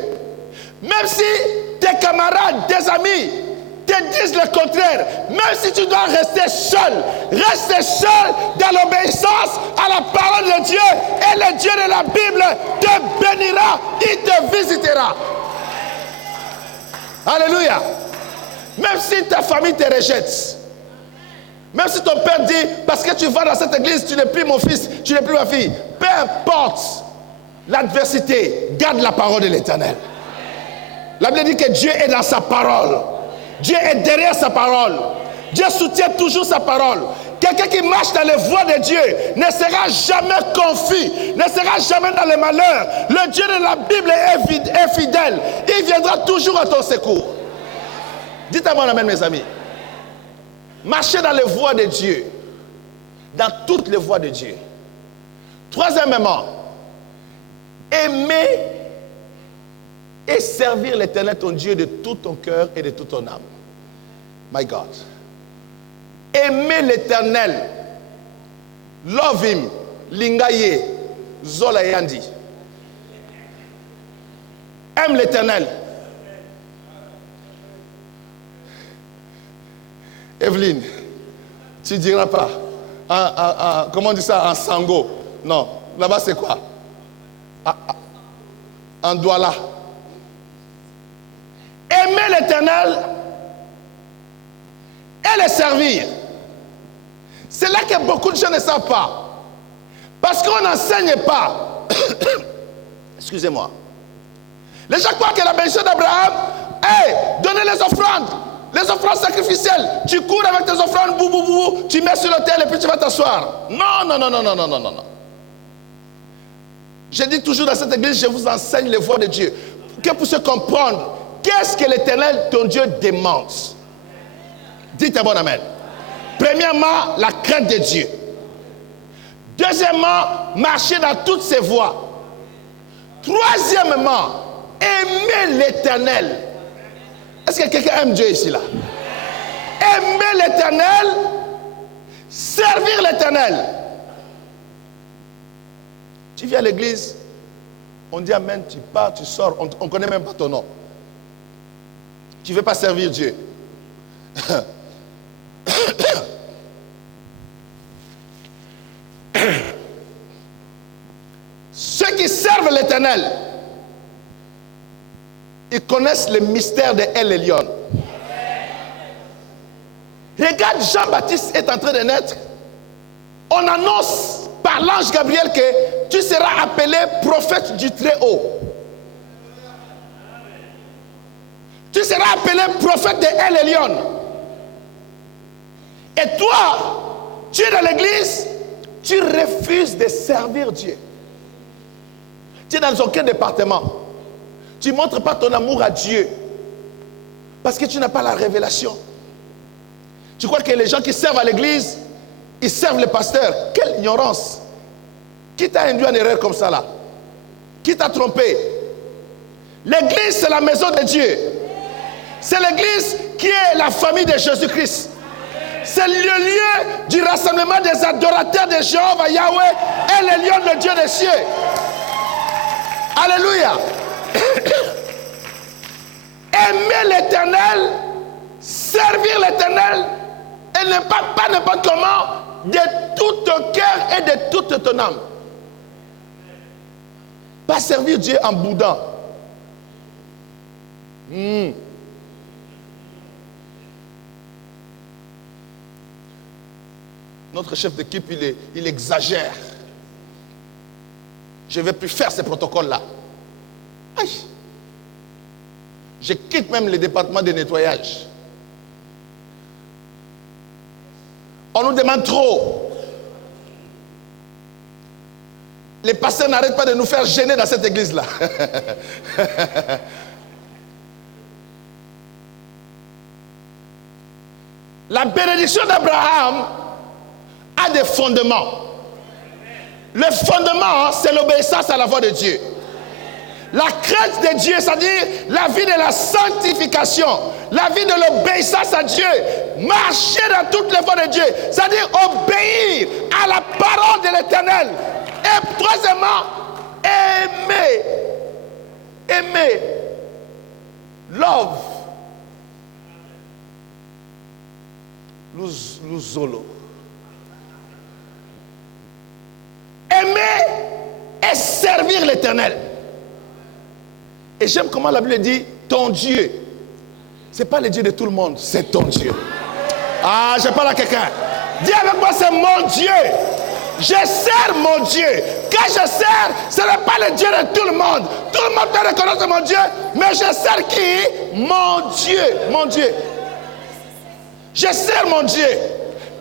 même si tes camarades, tes amis te disent le contraire, même si tu dois rester seul dans l'obéissance à la parole de Dieu, et le Dieu de la Bible te bénira, il te visitera. Alléluia. Même si ta famille te rejette, même si ton père dit, parce que tu vas dans cette église, tu n'es plus mon fils, tu n'es plus ma fille, peu importe l'adversité, garde la parole de l'Éternel. La Bible dit que Dieu est dans sa parole. Dieu est derrière sa parole. Dieu soutient toujours sa parole. Quelqu'un qui marche dans les voies de Dieu ne sera jamais confus, ne sera jamais dans le malheur. Le Dieu de la Bible est fidèle. Il viendra toujours à ton secours. Dites-moi amen, mes amis. Marcher dans les voies de Dieu, dans toutes les voies de Dieu. Troisièmement, aimer et servir l'Éternel ton Dieu de tout ton cœur et de toute ton âme. My God. Aimer l'Éternel. Love him. Lingaye. Zola yandi. Aime l'Éternel. Evelyne, tu ne diras pas. Comment on dit ça? En sango. Non. Là-bas, c'est quoi? En douala. Aimer l'Éternel et le servir. C'est là que beaucoup de gens ne savent pas. Parce qu'on n'enseigne pas. Excusez-moi. Les gens croient que la bénédiction d'Abraham est donner les offrandes sacrificielles. Tu cours avec tes offrandes, bou, bou, bou, tu mets sur l'autel et puis tu vas t'asseoir. Non. Je dis toujours dans cette église, je vous enseigne les voies de Dieu. Que vous puissiez comprendre qu'est-ce que l'Éternel, ton Dieu, demande. Dites un bon amen. Premièrement, la crainte de Dieu. Deuxièmement, marcher dans toutes ses voies. Troisièmement, aimer l'Éternel. Est-ce que quelqu'un aime Dieu ici là? Aimer l'Éternel, servir l'Éternel. Tu viens à l'église, on dit amen, tu pars, tu sors, on ne connaît même pas ton nom. Tu ne veux pas servir Dieu. Ceux qui servent l'Éternel, ils connaissent le mystère de El Elyon. Regarde, Jean-Baptiste est en train de naître. On annonce par l'ange Gabriel que tu seras appelé prophète du Très-Haut. Tu seras appelé prophète de El Elyon. Et toi, tu es dans l'église, tu refuses de servir Dieu. Tu es dans aucun département. Tu ne montres pas ton amour à Dieu. Parce que tu n'as pas la révélation. Tu crois que les gens qui servent à l'église, ils servent les pasteurs. Quelle ignorance. Qui t'a induit en erreur comme ça là? Qui t'a trompé? L'église, c'est la maison de Dieu. C'est l'église qui est la famille de Jésus-Christ. C'est le lieu du rassemblement des adorateurs de Jéhovah, Yahweh et le lion de Dieu des cieux. Alléluia. Aimer l'Éternel, servir l'Éternel, et ne pas n'importe comment, de tout ton cœur et de toute ton âme. Pas servir Dieu en boudant. Notre chef d'équipe, il exagère. Je ne vais plus faire ces protocoles-là. Aïe. Je quitte même le département de nettoyage. On nous demande trop. Les pasteurs n'arrêtent pas de nous faire gêner dans cette église-là. La bénédiction d'Abraham a des fondements. Le fondement, c'est l'obéissance à la voix de Dieu. La crainte de Dieu, c'est-à-dire la vie de la sanctification, la vie de l'obéissance à Dieu, marcher dans toutes les voies de Dieu, c'est-à-dire obéir à la parole de l'Éternel. Et troisièmement, aimer, love, luzolo. Aimer et servir l'Éternel. Et j'aime comment la Bible dit, ton Dieu. Ce n'est pas le Dieu de tout le monde, c'est ton Dieu. Ah, je parle à quelqu'un. Dis avec moi, c'est mon Dieu. Je sers mon Dieu. Quand je sers, ce n'est pas le Dieu de tout le monde. Tout le monde peut reconnaître mon Dieu, mais je sers qui? Mon Dieu. Mon Dieu. Je sers mon Dieu.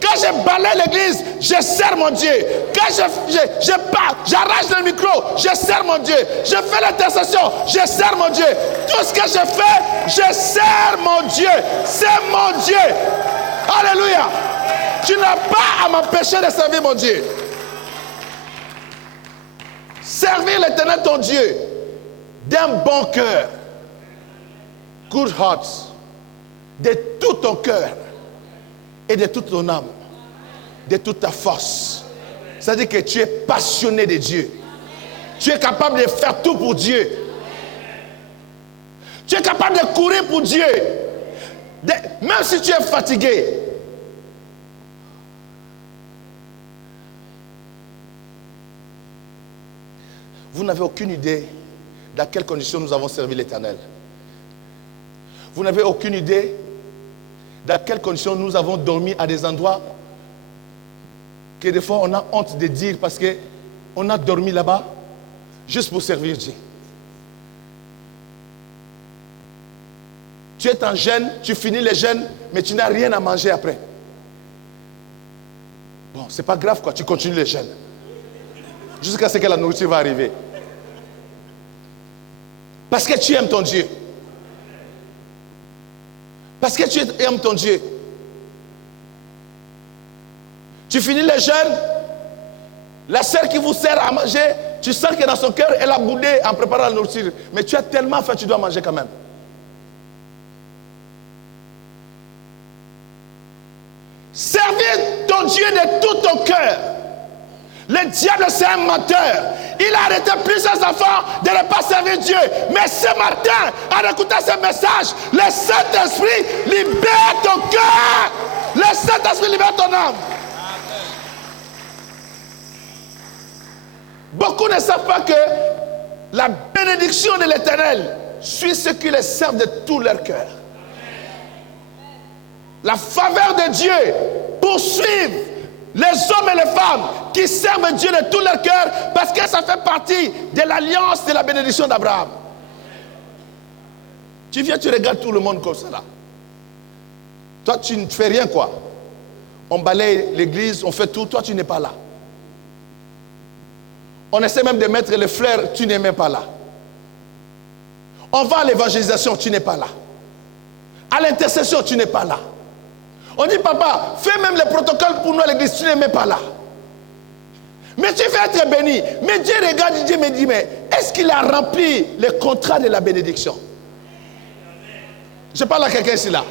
Quand je balaye l'église, je sers mon Dieu. Quand je pars, j'arrache le micro, je sers mon Dieu. Je fais l'intercession, je sers mon Dieu. Tout ce que je fais, je sers mon Dieu. C'est mon Dieu. Alléluia. Tu n'as pas à m'empêcher de servir mon Dieu. Servir l'Éternel ton Dieu d'un bon cœur. Good heart. De tout ton cœur. Et de toute ton âme, de toute ta force. C'est-à-dire que tu es passionné de Dieu. Tu es capable de faire tout pour Dieu. Tu es capable de courir pour Dieu. Même si tu es fatigué. Vous n'avez aucune idée dans quelles conditions nous avons servi l'Éternel. Vous n'avez aucune idée dans quelles conditions nous avons dormi à des endroits que des fois on a honte de dire parce qu'on a dormi là-bas juste pour servir Dieu. Tu es en jeûne, tu finis les jeûnes, mais tu n'as rien à manger après. Bon, c'est pas grave quoi, tu continues les jeûnes. Jusqu'à ce que la nourriture va arriver. Parce que tu aimes ton Dieu. Parce que tu aimes ton Dieu. Tu finis les jeûnes, la sœur qui vous sert à manger, tu sens que dans son cœur, elle a boudé en préparant la nourriture. Mais tu as tellement faim, tu dois manger quand même. Servir ton Dieu de tout ton cœur. Le diable, c'est un menteur. Il a arrêté plusieurs enfants de ne pas servir Dieu. Mais ce matin, en écoutant ce message, le Saint-Esprit libère ton cœur. Le Saint-Esprit libère ton âme. Beaucoup ne savent pas que la bénédiction de l'Éternel suit ceux qui le servent de tout leur cœur. La faveur de Dieu poursuit les hommes et les femmes qui servent Dieu de tout leur cœur parce que ça fait partie de l'alliance de la bénédiction d'Abraham. Tu viens, tu regardes tout le monde comme ça là. Toi, tu ne fais rien quoi. On balaye l'église, on fait tout, toi tu n'es pas là. On essaie même de mettre les fleurs, tu n'es même pas là. On va à l'évangélisation, tu n'es pas là. À l'intercession, tu n'es pas là. On dit, papa, fais même les protocoles pour nous à l'église, tu n'es même pas là. Mais tu vas être béni. Mais Dieu regarde, Dieu me dit, mais est-ce qu'il a rempli le contrat de la bénédiction? Je parle à quelqu'un ici là.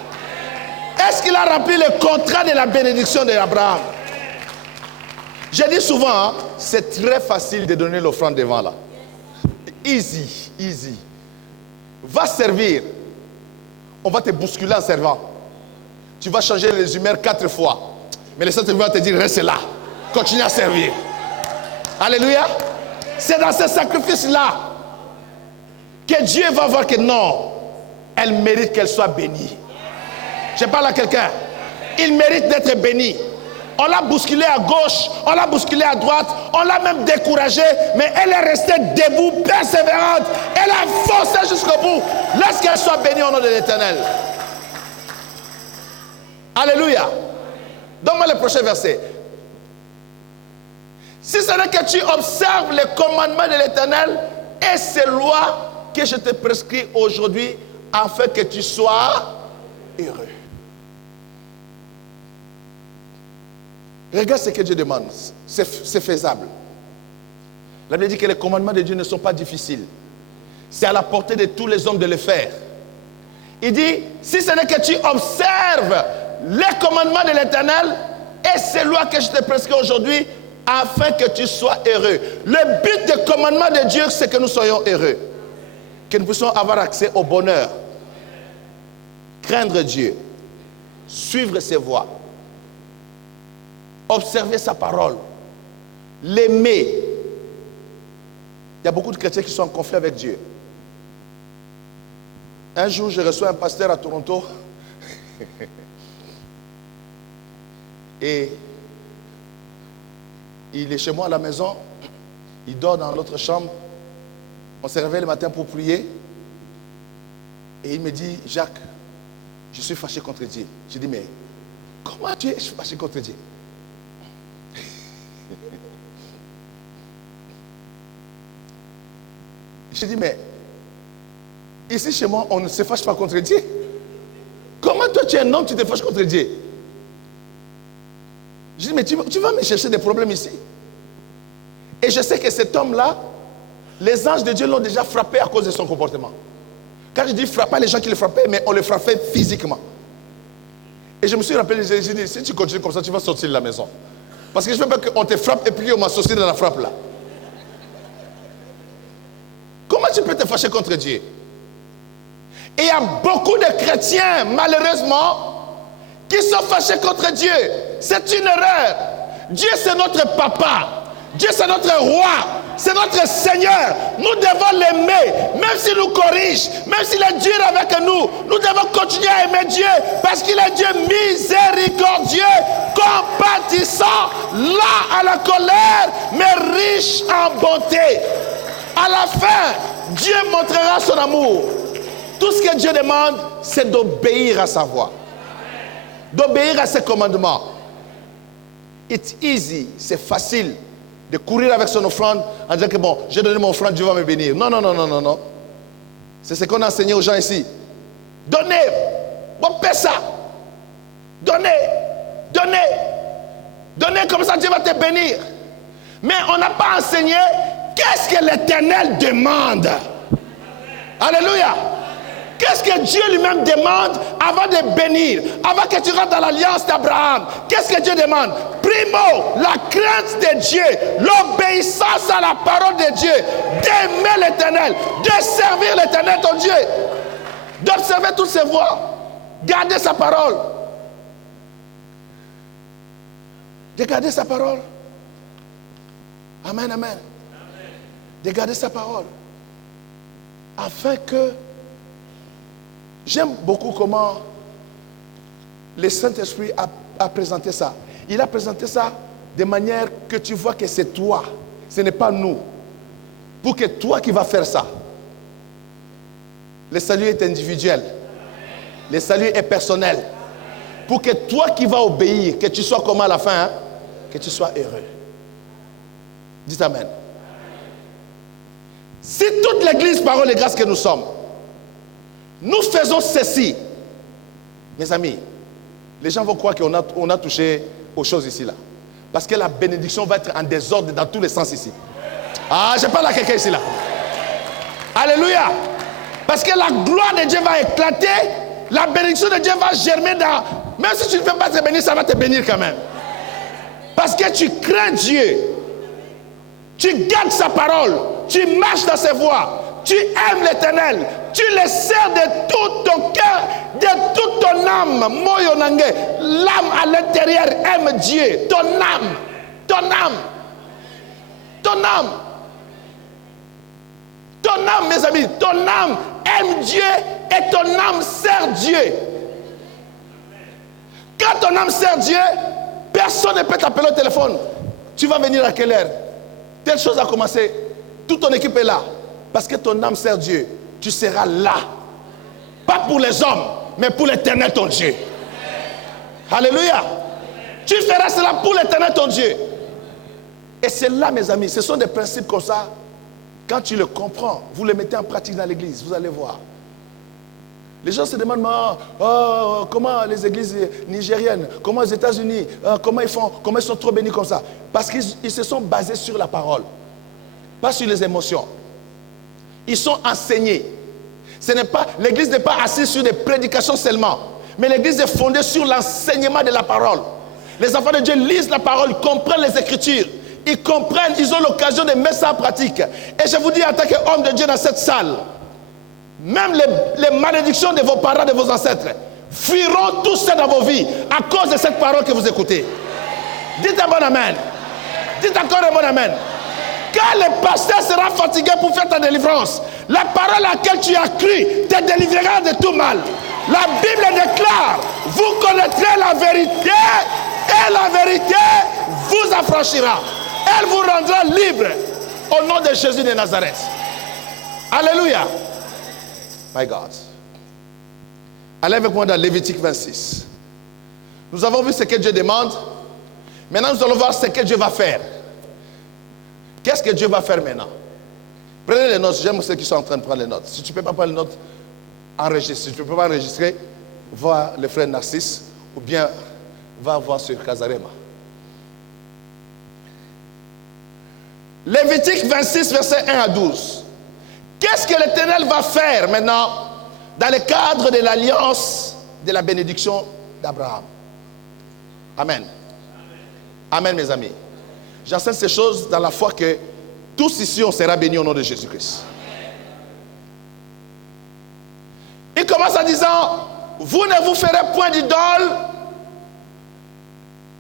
Est-ce qu'il a rempli le contrat de la bénédiction d'Abraham? Je dis souvent, hein, c'est très facile de donner l'offrande devant là. Easy, easy. Va servir. On va te bousculer en servant. Tu vas changer les humeurs 4 fois. Mais le Saint-Esprit va te dire, reste là. Continue à servir. Alléluia. C'est dans ce sacrifice-là que Dieu va voir que non, elle mérite qu'elle soit bénie. Je parle à quelqu'un. Il mérite d'être béni. On l'a bousculé à gauche, on l'a bousculé à droite, on l'a même découragée, mais elle est restée debout, persévérante. Elle a foncé jusqu'au bout. Laisse qu'elle soit bénie au nom de l'Éternel. Alléluia. Donne-moi le prochain verset. Si ce n'est que tu observes les commandements de l'Éternel et ses lois que je te prescris aujourd'hui, afin que tu sois heureux. Regarde ce que Dieu demande. C'est faisable. La Bible dit que les commandements de Dieu ne sont pas difficiles. C'est à la portée de tous les hommes de le faire. Il dit, si ce n'est que tu observes les commandements de l'Éternel et ces lois que je te prescris aujourd'hui, afin que tu sois heureux. Le but des commandements de Dieu, c'est que nous soyons heureux. Que nous puissions avoir accès au bonheur. Craindre Dieu. Suivre ses voies. Observer sa parole. L'aimer. Il y a beaucoup de chrétiens qui sont en conflit avec Dieu. Un jour, je reçois un pasteur à Toronto. Et il est chez moi à la maison. Il dort dans l'autre chambre. On se réveille le matin pour prier. Et il me dit, Jacques, je suis fâché contre Dieu. Je dis, mais comment tu es fâché contre Dieu? Je dis, mais ici chez moi, on ne se fâche pas contre Dieu. Comment toi tu es un homme, tu te fâches contre Dieu? Je dis, mais tu vas me chercher des problèmes ici. Et je sais que cet homme-là, les anges de Dieu l'ont déjà frappé à cause de son comportement. Quand je dis frapper, les gens qui le frappaient, mais on le frappait physiquement. Et je me suis rappelé, j'ai dit, si tu continues comme ça, tu vas sortir de la maison. Parce que je ne veux pas qu'on te frappe et puis on m'associe dans la frappe là. Comment tu peux te fâcher contre Dieu? Et il y a beaucoup de chrétiens, malheureusement, qui sont fâchés contre Dieu. C'est une erreur. Dieu, c'est notre papa. Dieu, c'est notre roi. C'est notre Seigneur. Nous devons l'aimer. Même s'il nous corrige, même s'il est dur avec nous, nous devons continuer à aimer Dieu parce qu'il est Dieu miséricordieux, compatissant, lent à la colère, mais riche en bonté. À la fin, Dieu montrera son amour. Tout ce que Dieu demande, c'est d'obéir à sa voix. D'obéir à ses commandements. It's easy, c'est facile de courir avec son offrande en disant que bon, j'ai donné mon offrande, Dieu va me bénir. Non, non, non, non, non, non. C'est ce qu'on a enseigné aux gens ici. Donnez, bon, paie ça. Donnez, donnez, donnez, comme ça Dieu va te bénir. Mais on n'a pas enseigné qu'est-ce que l'Éternel demande. Alléluia. Qu'est-ce que Dieu lui-même demande avant de bénir, avant que tu rentres dans l'alliance d'Abraham? Qu'est-ce que Dieu demande? Primo, la crainte de Dieu, l'obéissance à la parole de Dieu, d'aimer l'Éternel, de servir l'Éternel ton Dieu, d'observer toutes ses voies, garder sa parole. De garder sa parole. Amen, amen. De garder sa parole. Afin que j'aime beaucoup comment le Saint-Esprit a présenté ça. Il a présenté ça de manière que tu vois que c'est toi, ce n'est pas nous. Pour que toi qui vas faire ça. Le salut est individuel. Le salut est personnel. Pour que toi qui vas obéir, que tu sois comme à la fin, hein, que tu sois heureux. Dites Amen. Si toute l'église parole et grâce que nous sommes, nous faisons ceci, mes amis, les gens vont croire qu'on a touché aux choses ici là. Parce que la bénédiction va être en désordre dans tous les sens ici. Ah, je parle à quelqu'un ici là. Alléluia. Parce que la gloire de Dieu va éclater, la bénédiction de Dieu va germer dans... Même si tu ne peux pas te bénir, ça va te bénir quand même. Parce que tu crains Dieu. Tu gardes sa parole. Tu marches dans ses voies. Tu aimes l'Éternel. Tu le sers de tout ton cœur, de toute ton âme. Moyonange, l'âme à l'intérieur aime Dieu. Ton âme. Ton âme. Ton âme. Ton âme, mes amis, ton âme aime Dieu et ton âme sert Dieu. Quand ton âme sert Dieu, personne ne peut t'appeler au téléphone. Tu vas venir à quelle heure? Telle chose a commencé. Toute ton équipe est là. Parce que ton âme sert Dieu. Tu seras là. Pas pour les hommes, mais pour l'Éternel ton Dieu. Alléluia. Tu feras cela pour l'Éternel ton Dieu. Et c'est là, mes amis, ce sont des principes comme ça. Quand tu le comprends, vous le mettez en pratique dans l'église, vous allez voir. Les gens se demandent, comment les églises nigériennes, comment les États-Unis, comment ils font, comment ils sont trop bénis comme ça. Parce qu'ils se sont basés sur la parole, pas sur les émotions. Ils sont enseignés. L'église n'est pas assise sur des prédications seulement, mais l'église est fondée sur l'enseignement de la parole. Les enfants de Dieu lisent la parole, comprennent les Écritures. Ils comprennent, ils ont l'occasion de mettre ça en pratique. Et je vous dis en tant qu'homme de Dieu dans cette salle, même les malédictions de vos parents, de vos ancêtres, fuiront tous ça dans vos vies à cause de cette parole que vous écoutez. Dites un bon amen. Dites encore un bon amen. Quand le pasteur sera fatigué pour faire ta délivrance, la parole à laquelle tu as cru te délivrera de tout mal. La Bible déclare, vous connaîtrez la vérité et la vérité vous affranchira. Elle vous rendra libre au nom de Jésus de Nazareth. Alléluia. My God. Allez avec moi dans Lévitique 26. Nous avons vu ce que Dieu demande. Maintenant, nous allons voir ce que Dieu va faire. Qu'est-ce que Dieu va faire maintenant? Prenez les notes. J'aime ceux qui sont en train de prendre les notes. Si tu ne peux pas prendre les notes, enregistre. Si tu ne peux pas enregistrer, vois le frère Narcisse ou bien va voir sur Casarema. Lévitique 26, versets 1 à 12. Qu'est-ce que l'Éternel va faire maintenant dans le cadre de l'alliance de la bénédiction d'Abraham? Amen. Amen, mes amis. J'enseigne ces choses dans la foi que tous ici, on sera bénis au nom de Jésus-Christ. Il commence en disant, vous ne vous ferez point d'idole,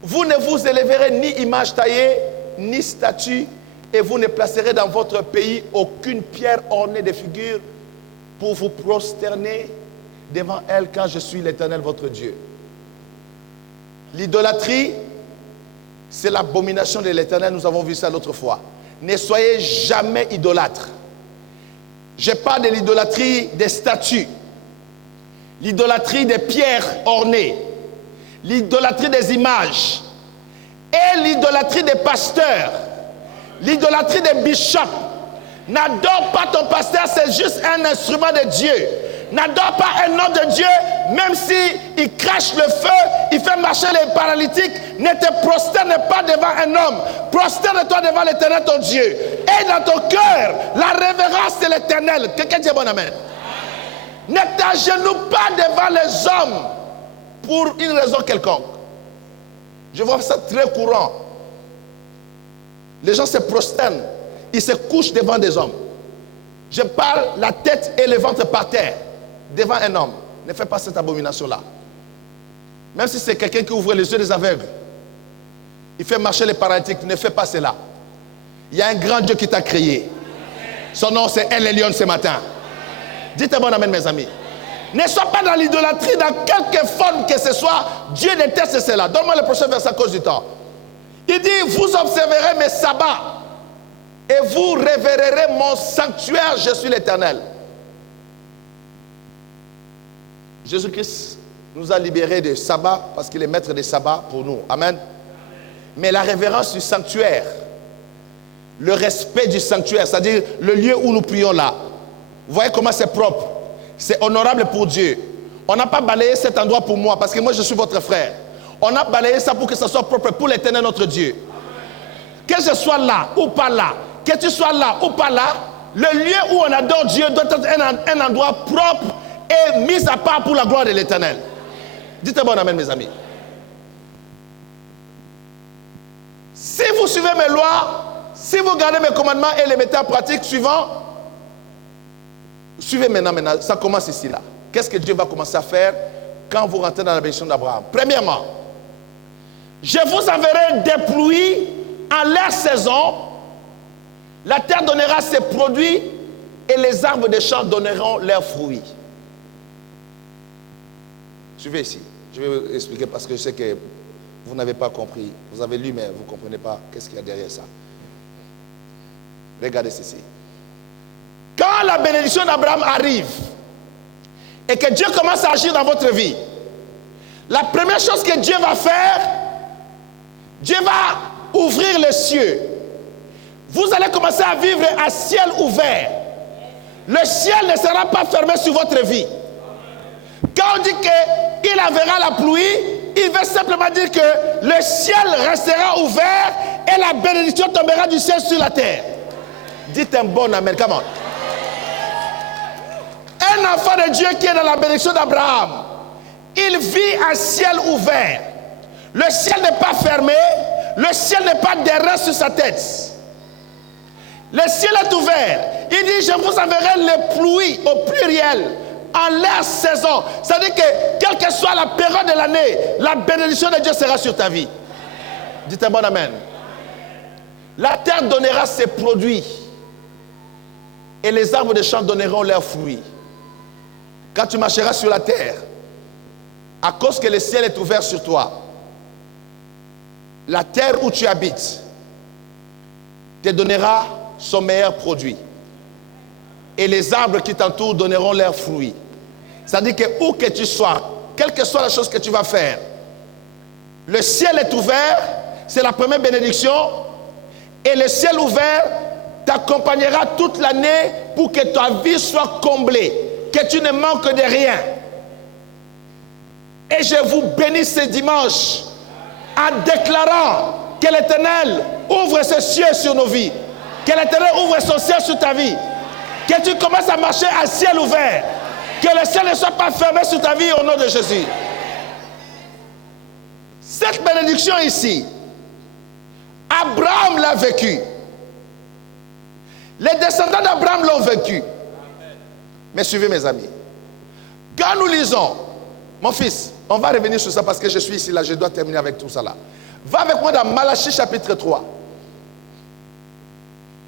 vous ne vous élèverez ni image taillée, ni statue, et vous ne placerez dans votre pays aucune pierre ornée de figures pour vous prosterner devant elle quand je suis l'Éternel votre Dieu. L'idolâtrie, c'est l'abomination de l'Éternel, nous avons vu ça l'autre fois. Ne soyez jamais idolâtres. Je parle de l'idolâtrie des statues, l'idolâtrie des pierres ornées, l'idolâtrie des images et l'idolâtrie des pasteurs. L'idolâtrie des bishops. N'adore pas ton pasteur, c'est juste un instrument de Dieu. N'adore pas un homme de Dieu, même s'il crache le feu, il fait marcher les paralytiques. Ne te prosterne pas devant un homme. Prosterne-toi devant l'Éternel ton Dieu. Et dans ton cœur, la révérence de l'Éternel. Quelqu'un dit bon amen. Ne t'agenouille pas devant les hommes pour une raison quelconque. Je vois ça très courant. Les gens se prosternent, ils se couchent devant des hommes. Je parle la tête et le ventre par terre devant un homme. Ne fais pas cette abomination-là. Même si c'est quelqu'un qui ouvre les yeux des aveugles, il fait marcher les paralytiques, ne fais pas cela. Il y a un grand Dieu qui t'a créé. Son nom c'est El Elyon ce matin. Dites un bon amen, mes amis. Ne sois pas dans l'idolâtrie, dans quelque forme que ce soit. Dieu déteste cela. Donne-moi le prochain verset à cause du temps. Il dit, vous observerez mes sabbats et vous révérerez mon sanctuaire, je suis l'Éternel. Jésus-Christ nous a libérés des sabbats parce qu'il est maître des sabbats pour nous. Amen. Mais la révérence du sanctuaire, le respect du sanctuaire, c'est-à-dire le lieu où nous prions là. Vous voyez comment c'est propre, c'est honorable pour Dieu. On n'a pas balayé cet endroit pour moi, parce que moi je suis votre frère. On a balayé ça pour que ça soit propre pour l'Éternel notre Dieu. Que je sois là ou pas là, que tu sois là ou pas là, le lieu où on adore Dieu doit être un endroit propre et mis à part pour la gloire de l'Éternel. Dites bon amen, mes amis. Si vous suivez mes lois, si vous gardez mes commandements et les mettez en pratique suivant, suivez maintenant, ça commence ici là. Qu'est-ce que Dieu va commencer à faire quand vous rentrez dans la bénédiction d'Abraham? Premièrement, je vous enverrai des pluies en leur saison, la terre donnera ses produits et les arbres des champs donneront leurs fruits. Suivez ici, je vais vous expliquer parce que je sais que vous n'avez pas compris. Vous avez lu mais vous ne comprenez pas qu'est-ce qu'il y a derrière ça. Regardez ceci. Quand la bénédiction d'Abraham arrive et que Dieu commence à agir dans votre vie, la première chose que Dieu va faire, Dieu va ouvrir les cieux. Vous allez commencer à vivre à ciel ouvert. Le ciel ne sera pas fermé sur votre vie. Quand on dit qu'il enverra la pluie, il veut simplement dire que le ciel restera ouvert et la bénédiction tombera du ciel sur la terre. Dites un bon amen, come on. Un enfant de Dieu qui est dans la bénédiction d'Abraham, il vit un ciel ouvert. Le ciel n'est pas fermé, le ciel n'est pas derrière sur sa tête. Le ciel est ouvert. Il dit, je vous enverrai les pluies au pluriel en leur saison. C'est-à-dire que quelle que soit la période de l'année, la bénédiction de Dieu sera sur ta vie. Dites un bon amen. La terre donnera ses produits et les arbres des champs donneront leurs fruits. Quand tu marcheras sur la terre, à cause que le ciel est ouvert sur toi, la terre où tu habites te donnera son meilleur produit. Et les arbres qui t'entourent donneront leurs fruits. C'est-à-dire que où que tu sois, quelle que soit la chose que tu vas faire, le ciel est ouvert, c'est la première bénédiction, et le ciel ouvert t'accompagnera toute l'année pour que ta vie soit comblée, que tu ne manques de rien. Et je vous bénis ce dimanche en déclarant que l'Éternel ouvre ses cieux sur nos vies, que l'Éternel ouvre son ciel sur ta vie, que tu commences à marcher à ciel ouvert, que le ciel ne soit pas fermé sur ta vie au nom de Jésus. Cette bénédiction ici, Abraham l'a vécue. Les descendants d'Abraham l'ont vécue. Mais suivez mes amis. Quand nous lisons, mon fils, on va revenir sur ça parce que je suis ici là, je dois terminer avec tout ça là. Va avec moi dans Malachie chapitre 3.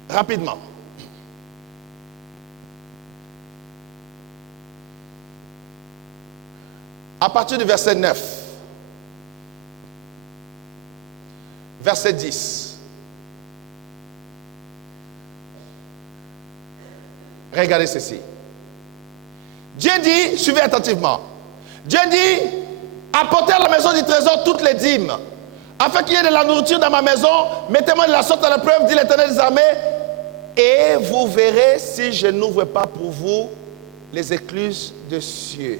Rapidement. À partir du verset 9. Verset 10. Regardez ceci. Dieu dit, suivez attentivement. Dieu dit, apportez à la maison du trésor toutes les dîmes, afin qu'il y ait de la nourriture dans ma maison. Mettez-moi de la sorte à la preuve, dit l'Éternel des armées, et vous verrez si je n'ouvre pas pour vous les écluses des cieux,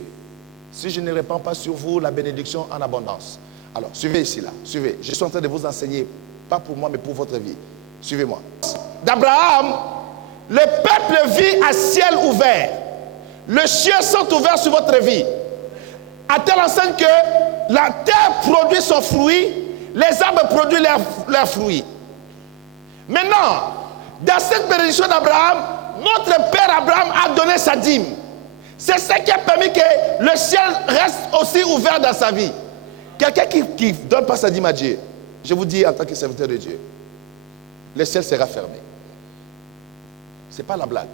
si je ne répands pas sur vous la bénédiction en abondance. Alors, suivez ici là, suivez. Je suis en train de vous enseigner, pas pour moi, mais pour votre vie. Suivez-moi. D'Abraham, le peuple vit à ciel ouvert. Les cieux sont ouverts sur votre vie. À telle enseigne que la terre produit son fruit, les arbres produisent leurs fruits. Maintenant, dans cette bénédiction d'Abraham, notre père Abraham a donné sa dîme. C'est ce qui a permis que le ciel reste aussi ouvert dans sa vie. Quelqu'un qui ne donne pas sa dîme à Dieu, je vous dis en tant que serviteur de Dieu, le ciel sera fermé. Ce n'est pas la blague.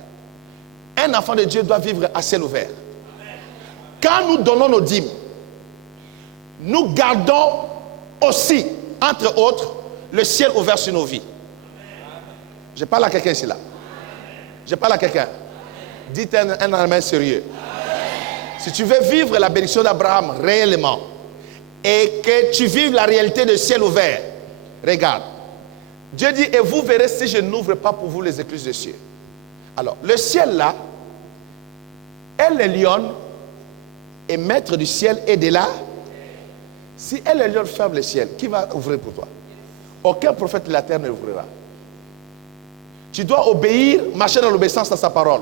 Un enfant de Dieu doit vivre à ciel ouvert. Quand nous donnons nos dîmes, nous gardons aussi, entre autres, le ciel ouvert sur nos vies. Je parle à quelqu'un ici là. Je parle à quelqu'un. Dites un amen sérieux. Si tu veux vivre la bénédiction d'Abraham réellement et que tu vives la réalité de ciel ouvert, regarde. Dieu dit, et vous verrez si je n'ouvre pas pour vous les écluses des cieux. Alors, le ciel là, elle est lionne et maître du ciel et de là. Si elle est lionne ferme le ciel, qui va ouvrir pour toi? Aucun prophète de la terre ne l'ouvrira. Tu dois obéir, marcher dans l'obéissance à sa parole.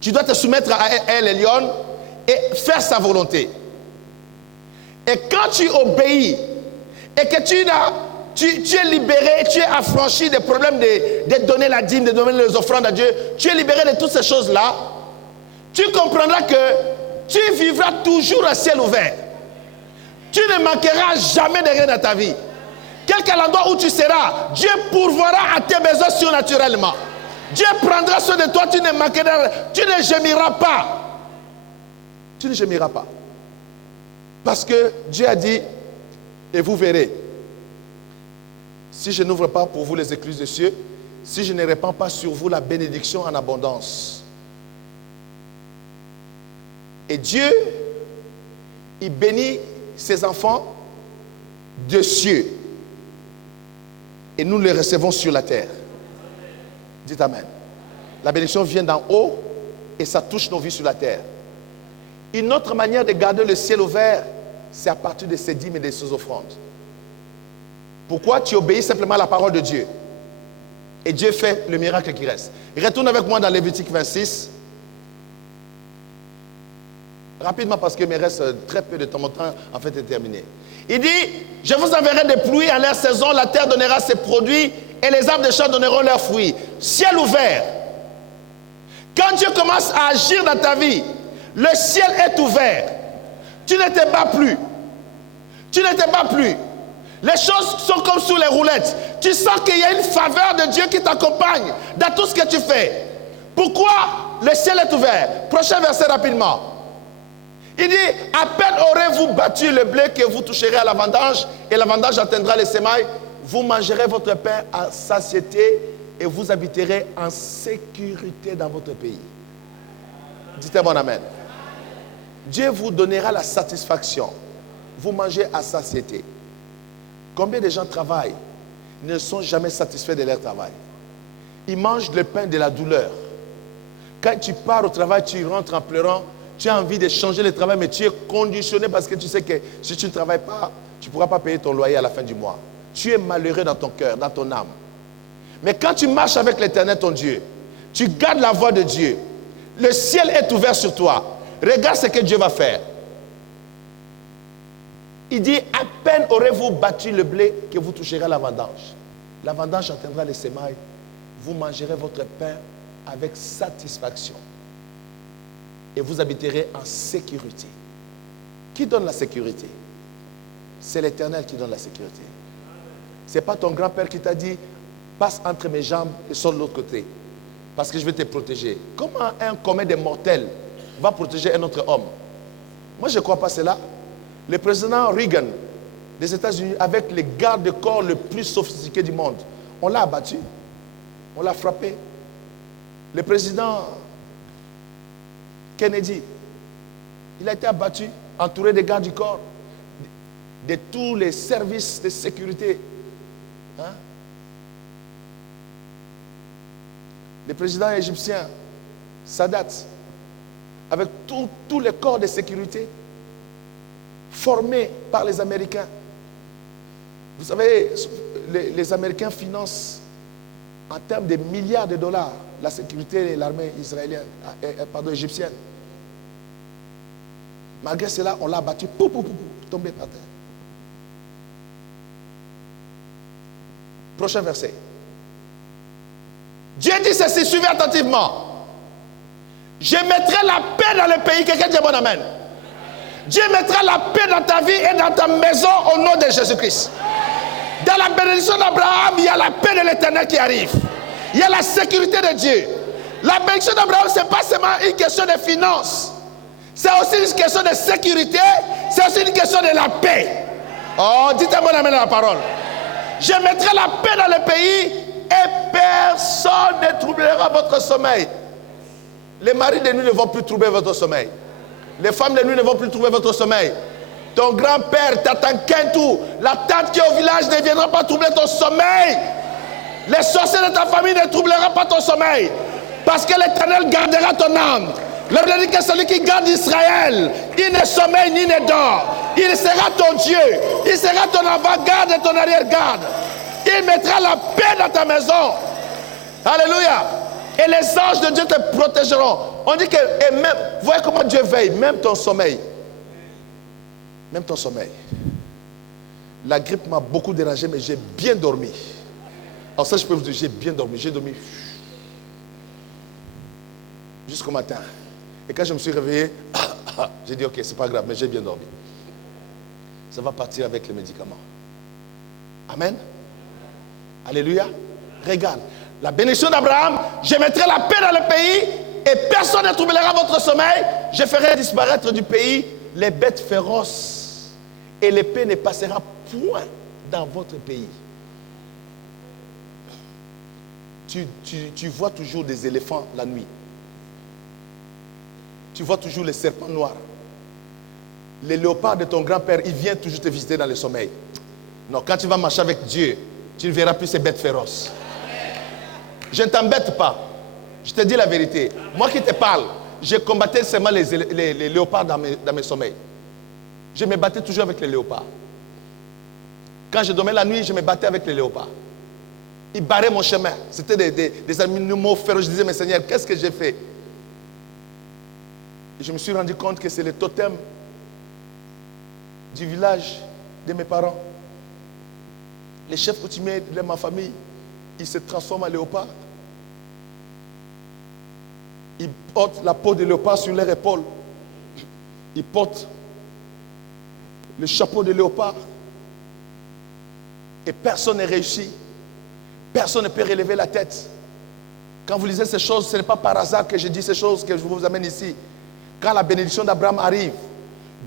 Tu dois te soumettre à elle, les lionnes, et faire sa volonté. Et quand tu obéis, et que tu es libéré, tu es affranchi des problèmes de donner la dîme, de donner les offrandes à Dieu, tu es libéré de toutes ces choses-là, tu comprendras que tu vivras toujours à ciel ouvert. Tu ne manqueras jamais de rien dans ta vie. Quel qu'est l'endroit où tu seras, Dieu pourvoira à tes besoins surnaturellement. Dieu prendra soin de toi, tu ne manqueras, tu ne gémiras pas. Tu ne gémiras pas. Parce que Dieu a dit, et vous verrez, si je n'ouvre pas pour vous les écluses des cieux, si je ne répands pas sur vous la bénédiction en abondance. Et Dieu, il bénit ses enfants de cieux. Et nous les recevons sur la terre. Dites Amen. La bénédiction vient d'en haut et ça touche nos vies sur la terre. Une autre manière de garder le ciel ouvert, c'est à partir de ces dîmes et de ces offrandes. Pourquoi? Tu obéis simplement à la parole de Dieu. Et Dieu fait le miracle qui reste. Retourne avec moi dans Lévitique 26. Rapidement parce qu'il me reste très peu de temps. Mon temps en fait est terminé. Il dit, je vous enverrai des pluies à leur saison, la terre donnera ses produits et les arbres des champs donneront leurs fruits. Ciel ouvert. Quand Dieu commence à agir dans ta vie, le ciel est ouvert. Tu ne te bats plus. Tu ne te bats plus. Les choses sont comme sous les roulettes. Tu sens qu'il y a une faveur de Dieu qui t'accompagne dans tout ce que tu fais. Pourquoi le ciel est ouvert? Prochain verset rapidement. Il dit, à peine aurez-vous battu le blé que vous toucherez à la vendange, et la vendange atteindra les semailles, vous mangerez votre pain à satiété et vous habiterez en sécurité dans votre pays. Dites bon amen. Dieu vous donnera la satisfaction. Vous mangez à satiété. Combien de gens travaillent, ne sont jamais satisfaits de leur travail? Ils mangent le pain de la douleur. Quand tu pars au travail, tu rentres en pleurant. Tu as envie de changer le travail, mais tu es conditionné parce que tu sais que si tu ne travailles pas, tu ne pourras pas payer ton loyer à la fin du mois. Tu es malheureux dans ton cœur, dans ton âme. Mais quand tu marches avec l'Éternel, ton Dieu, tu gardes la voix de Dieu. Le ciel est ouvert sur toi. Regarde ce que Dieu va faire. Il dit, à peine aurez-vous battu le blé que vous toucherez à la vendange. La vendange atteindra les semailles. Vous mangerez votre pain avec satisfaction. Et vous habiterez en sécurité. Qui donne la sécurité? C'est l'Éternel qui donne la sécurité. Ce n'est pas ton grand-père qui t'a dit, passe entre mes jambes et sors de l'autre côté. Parce que je vais te protéger. Comment un commun des mortels va protéger un autre homme? Moi, je ne crois pas cela. Le président Reagan des États-Unis, avec les gardes-corps le plus sophistiqués du monde, on l'a abattu. On l'a frappé. Le président Kennedy, il a été abattu, entouré des gardes du corps, de tous les services de sécurité. Hein? Le président égyptien, Sadat, avec tous les corps de sécurité, formés par les Américains. Vous savez, les Américains financent en termes de milliards de dollars la sécurité de l'armée israélienne, égyptienne. Malgré cela, on l'a abattu, tombé par terre. Prochain verset. Dieu dit ceci, suivez attentivement. Je mettrai la paix dans le pays. Quelqu'un dit bon amen. Dieu mettra la paix dans ta vie et dans ta maison au nom de Jésus-Christ. Dans la bénédiction d'Abraham, il y a la paix de l'Éternel qui arrive. Il y a la sécurité de Dieu. La bénédiction d'Abraham, ce n'est pas seulement une question de finances. C'est aussi une question de sécurité. C'est aussi une question de la paix. Oh, dites-moi bon amen à la parole. Je mettrai la paix dans le pays et personne ne troublera votre sommeil. Les maris de nuit ne vont plus troubler votre sommeil. Les femmes de nuit ne vont plus trouver votre sommeil. ton grand-père, Tatan Kentou, la tante qui est au village ne viendra pas troubler ton sommeil. Les sorciers de ta famille ne troubleront pas ton sommeil. Parce que l'Éternel gardera ton âme. Le Bible dit que celui qui garde Israël, il ne sommeille ni ne dort. Il sera ton Dieu. Il sera ton avant-garde et ton arrière-garde. Il mettra la paix dans ta maison. Alléluia. Et les anges de Dieu te protégeront. On dit que, et même, voyez comment Dieu veille, même ton sommeil. Même ton sommeil. La grippe m'a beaucoup dérangé, mais j'ai bien dormi. Alors ça, je peux vous dire, j'ai bien dormi. J'ai dormi jusqu'au matin. Et quand je me suis réveillé, j'ai dit, ok, c'est pas grave, mais j'ai bien dormi. Ça va partir avec les médicaments. Amen. Alléluia. Regarde, la bénédiction d'Abraham, je mettrai la paix dans le pays et personne ne troublera votre sommeil. Je ferai disparaître du pays les bêtes féroces et l'épée ne passera point dans votre pays. Tu vois toujours des éléphants la nuit. Tu vois toujours les serpents noirs. Les léopards de ton grand-père, ils viennent toujours te visiter dans le sommeil. Non, quand tu vas marcher avec Dieu, tu ne verras plus ces bêtes féroces. Je ne t'embête pas. Je te dis la vérité. Moi qui te parle, je combattais seulement les léopards dans mes sommeils. Je me battais toujours avec les léopards. Quand je dormais la nuit, je me battais avec les léopards. Ils barraient mon chemin. C'était des animaux féroces. Je disais, mais Seigneur, qu'est-ce que j'ai fait? Et je me suis rendu compte que c'est le totem du village de mes parents. Les chefs coutumiers de ma famille, ils se transforment en léopards. Ils portent la peau de léopard sur leurs épaules. Ils portent le chapeau de léopard. Et personne n'est réussi. Personne ne peut relever la tête. Quand vous lisez ces choses, ce n'est pas par hasard que je dis ces choses que je vous amène ici. Quand la bénédiction d'Abraham arrive,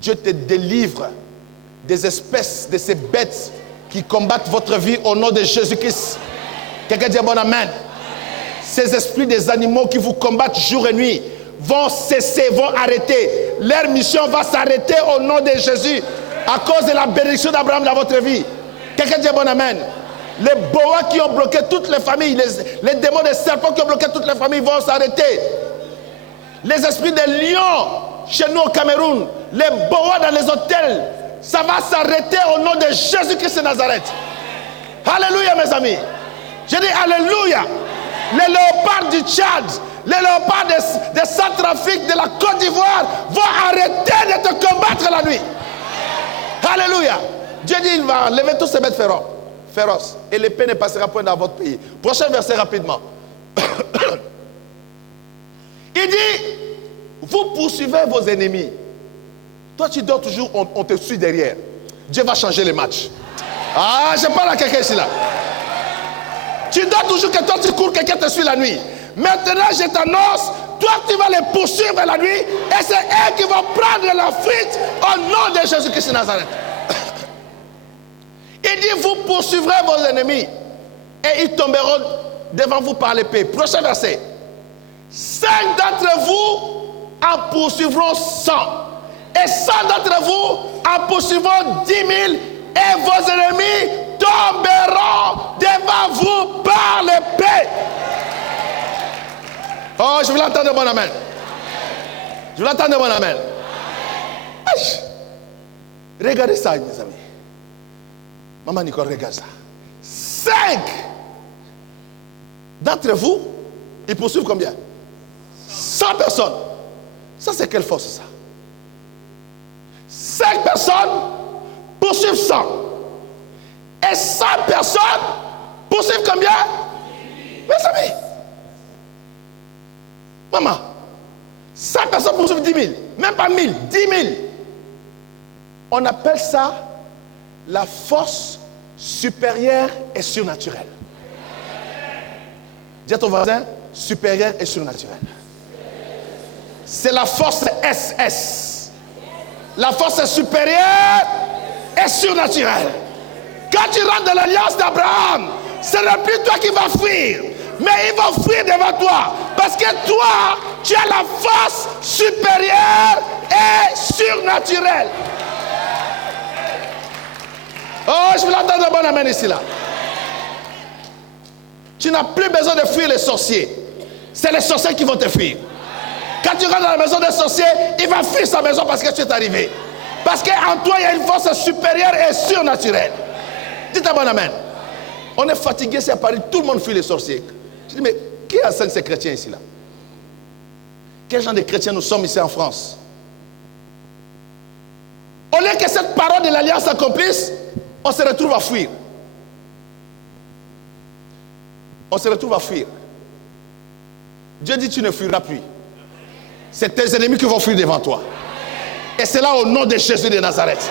Dieu te délivre des espèces de ces bêtes qui combattent votre vie au nom de Jésus-Christ. Quelqu'un dit bon amen. Ces esprits des animaux qui vous combattent jour et nuit vont cesser, vont arrêter. Leur mission va s'arrêter au nom de Jésus à cause de la bénédiction d'Abraham dans votre vie. Quelqu'un dit bon amen. Les boas qui ont bloqué toutes les familles, les démons des serpents qui ont bloqué toutes les familles vont s'arrêter. Les esprits des lions chez nous au Cameroun, les boas dans les hôtels, ça va s'arrêter au nom de Jésus-Christ de Nazareth. Alléluia mes amis. Je dis alléluia. Les léopards du Tchad, les léopards de Centrafrique, de la Côte d'Ivoire vont arrêter de te combattre la nuit. Alléluia. Dieu dit il va enlever tous ces bêtes féroces et l'épée ne passera point dans votre pays. Prochain verset rapidement. Il dit, vous poursuivez vos ennemis. Toi tu dors toujours, on te suit derrière. Dieu va changer les matchs. Ah, je parle à quelqu'un ici là. Tu dors toujours que toi tu cours, quelqu'un te suit la nuit. Maintenant je t'annonce, toi tu vas les poursuivre la nuit et c'est eux qui vont prendre la fuite au nom de Jésus-Christ de Nazareth. Il dit, vous poursuivrez vos ennemis et ils tomberont devant vous par l'épée. Prochain verset. 5 d'entre vous en poursuivront 100. Et 100 d'entre vous en poursuivront 10 000. Et vos ennemis tomberont devant vous par l'épée. Oh, je veux l'entendre, bon amen. Je veux l'entendre, bon amen. Regardez ça, mes amis. Maman Nicole, regarde ça. 5 d'entre vous, ils poursuivent combien? 100 personnes. Ça, c'est quelle force, ça? 5 personnes poursuivent 100. Et 100 personnes poursuivent combien? Mes amis. Maman, 100 personnes poursuivent 10 000. Même pas 1000, 10 000. On appelle ça la force supérieure et surnaturelle. Dis à ton voisin, supérieure et surnaturelle. C'est la force SS. La force supérieure et surnaturelle. Quand tu rentres dans l'alliance d'Abraham, ce n'est plus toi qui vas fuir, mais ils vont fuir devant toi. Parce que toi, tu as la force supérieure et surnaturelle. Oh, je veux l'entendre un bon amen ici là. Tu n'as plus besoin de fuir les sorciers. C'est les sorciers qui vont te fuir. Quand tu rentres dans la maison des sorciers, il va fuir sa maison parce que tu es arrivé. Parce qu'en toi, il y a une force supérieure et surnaturelle. Dites un bon amen. On est fatigué, c'est à Paris, tout le monde fuit les sorciers. Je dis, mais qui enseigne ces chrétiens ici là? Quel genre de chrétiens nous sommes ici en France? Au lieu que cette parole de l'alliance s'accomplisse, on se retrouve à fuir. On se retrouve à fuir. Dieu dit, tu ne fuiras plus. C'est tes ennemis qui vont fuir devant toi. Et c'est là au nom de Jésus de Nazareth.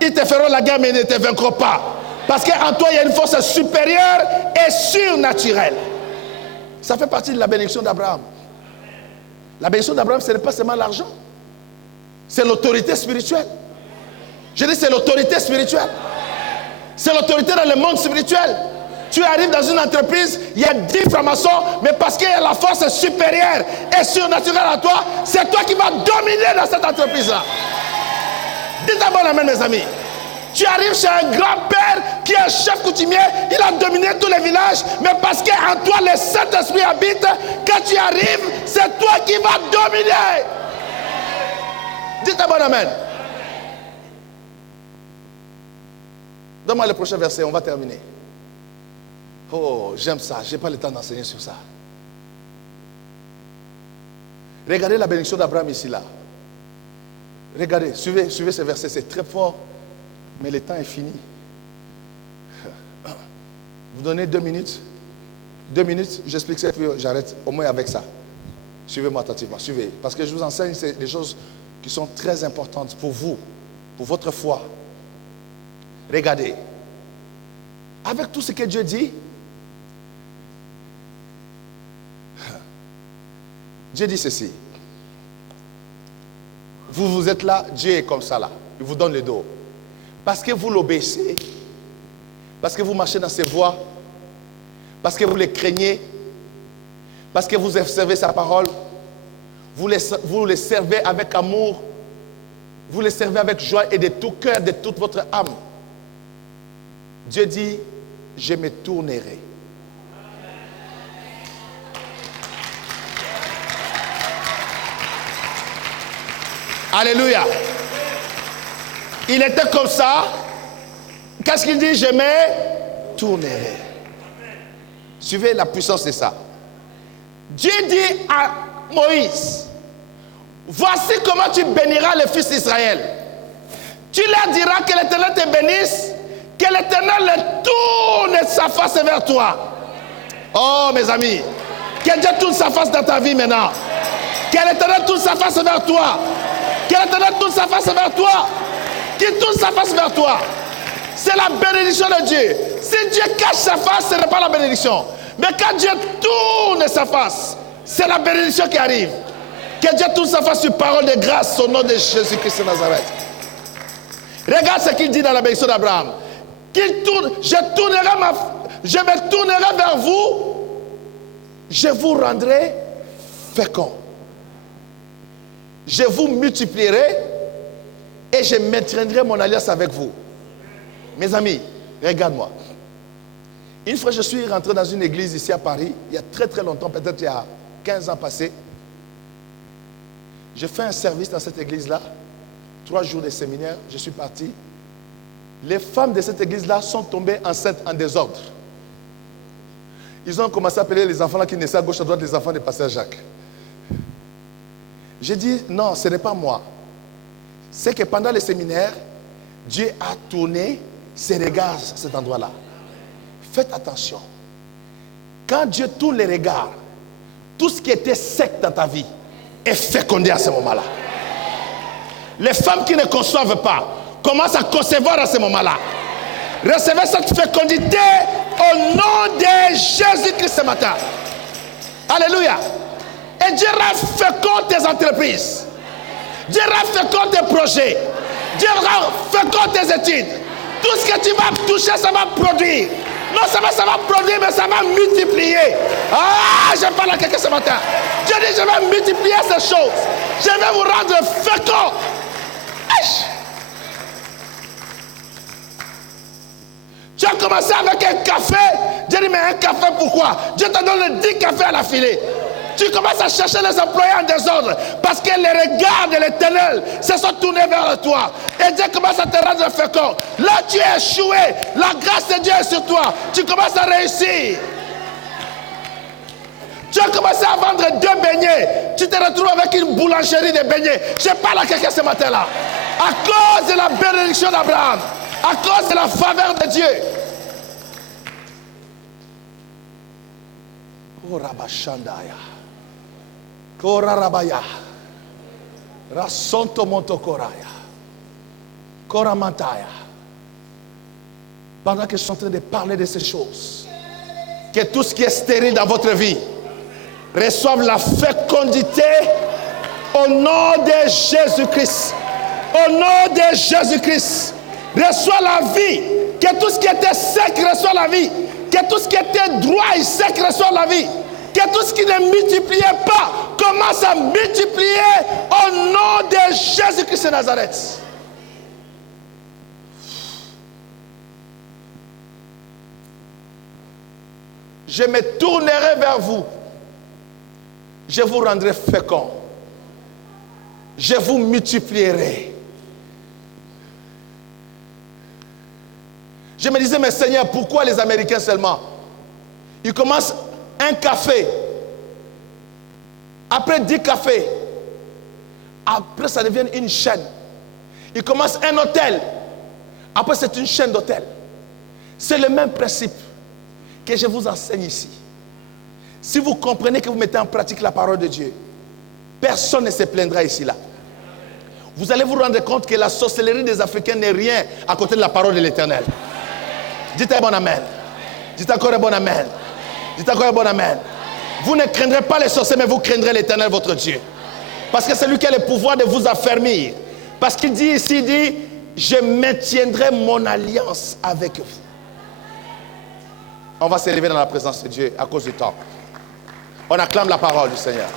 Ils te feront la guerre mais ils ne te vaincront pas. Parce qu'en toi il y a une force supérieure et surnaturelle. Ça fait partie de la bénédiction d'Abraham. La bénédiction d'Abraham, ce n'est pas seulement l'argent. C'est l'autorité spirituelle. Je dis c'est l'autorité spirituelle. C'est l'autorité dans le monde spirituel. Tu arrives dans une entreprise, il y a 10 francs-maçons, mais parce qu'il y a la force supérieure et surnaturelle à toi, c'est toi qui vas dominer dans cette entreprise-là. Dites un bon amen, mes amis. Tu arrives chez un grand-père qui est un chef coutumier, il a dominé tous les villages, mais parce qu'en toi le Saint-Esprit habite, quand tu arrives, c'est toi qui vas dominer. Dites un bon amen. Donne-moi le prochain verset, on va terminer. Oh, j'aime ça, je n'ai pas le temps d'enseigner sur ça. Regardez la bénédiction d'Abraham ici, là. Regardez, suivez ce verset, c'est très fort, mais le temps est fini. Vous donnez 2 minutes. 2 minutes, j'explique ça, puis j'arrête au moins avec ça. Suivez-moi attentivement, suivez. Parce que je vous enseigne, c'est des choses qui sont très importantes pour vous, pour votre foi. Regardez. Avec tout ce que Dieu dit, Dieu dit ceci. Vous êtes là, Dieu est comme ça là. Il vous donne le dos. Parce que vous l'obéissez, parce que vous marchez dans ses voies, parce que vous le craignez, parce que vous observez sa parole, vous le servez avec amour, vous le servez avec joie et de tout cœur, de toute votre âme. Dieu dit, je me tournerai. Alléluia. Il était comme ça. Qu'est-ce qu'il dit? Je me tournerai. Suivez la puissance de ça. Dieu dit à Moïse, voici comment tu béniras les fils d'Israël. Tu leur diras que l'Éternel te bénisse, que l'Éternel tourne sa face vers toi. Oh mes amis, que Dieu tourne sa face dans ta vie maintenant. Que l'Éternel tourne sa face vers toi. Que l'Éternel tourne sa face vers toi. Qu'il tourne sa face vers toi. C'est la bénédiction de Dieu. Si Dieu cache sa face, ce n'est pas la bénédiction. Mais quand Dieu tourne sa face, c'est la bénédiction qui arrive. Que Dieu tourne sa face sur parole de grâce au nom de Jésus-Christ de Nazareth. Regarde ce qu'il dit dans la bénédiction d'Abraham. Qu'il tourne, je me tournerai vers vous, je vous rendrai fécond. Je vous multiplierai et je maintiendrai mon alliance avec vous. Mes amis, regarde-moi. Une fois, je suis rentré dans une église ici à Paris, il y a très très longtemps, peut-être il y a 15 ans passés. J'ai fait un service dans cette église-là, 3 jours de séminaire, je suis parti. Les femmes de cette église-là sont tombées enceintes en désordre. Ils ont commencé à appeler les enfants là qui naissaient à gauche à droite, les enfants de Pasteur Jacques. J'ai dit, non, ce n'est pas moi. C'est que pendant le séminaire, Dieu a tourné ses regards à cet endroit-là. Faites attention. Quand Dieu tourne les regards, tout ce qui était sec dans ta vie est fécondé à ce moment-là. Les femmes qui ne conçoivent pas commencent à concevoir à ce moment-là. Recevez cette fécondité au nom de Jésus-Christ ce matin. Alléluia. Et Dieu rend fécond tes entreprises. Dieu rend fécond tes projets. Dieu rend fécond tes études. Tout ce que tu vas toucher, ça va produire. Non seulement ça va produire, mais ça va multiplier. Ah, je parle à quelqu'un ce matin. Dieu dit, je vais multiplier ces choses. Je vais vous rendre fécond. Tu as commencé avec un café. Dieu dit, mais un café pourquoi? Dieu te donne 10 cafés à la filée. Tu commences à chercher les employés en désordre parce que les regards de l'Éternel se sont tournés vers toi. Et Dieu commence à te rendre fécond. Là, tu es échoué. La grâce de Dieu est sur toi. Tu commences à réussir. Tu as commencé à vendre 2 beignets. Tu te retrouves avec une boulangerie de beignets. Je parle à quelqu'un ce matin-là. À cause de la bénédiction d'Abraham. À cause de la faveur de Dieu. Korabashandaya. Korarabaya. Rasonto montokoraya. Koramantaya. Pendant que je suis en train de parler de ces choses, que tout ce qui est stérile dans votre vie reçoive la fécondité au nom de Jésus-Christ. Au nom de Jésus-Christ. Reçois la vie. Que tout ce qui était sec reçoit la vie. Que tout ce qui était droit et sec reçoit la vie. Que tout ce qui ne multipliait pas commence à multiplier au nom de Jésus-Christ de Nazareth. Je me tournerai vers vous. Je vous rendrai fécond. Je vous multiplierai. Je me disais, mais Seigneur, pourquoi les Américains seulement? Ils commencent un café. Après 10 cafés. Après, ça devient une chaîne. Ils commencent un hôtel. Après, c'est une chaîne d'hôtels. C'est le même principe que je vous enseigne ici. Si vous comprenez que vous mettez en pratique la parole de Dieu, personne ne se plaindra ici là. Vous allez vous rendre compte que la sorcellerie des Africains n'est rien à côté de la parole de l'Éternel. Dites un bon amen. Dites encore un bon amen. Dites encore un bon amen. Vous ne craindrez pas les sorciers, mais vous craindrez l'Éternel votre Dieu. Parce que c'est lui qui a le pouvoir de vous affermir. Parce qu'il dit ici, il dit, je maintiendrai mon alliance avec vous. On va s'élever dans la présence de Dieu à cause du temps. On acclame la parole du Seigneur.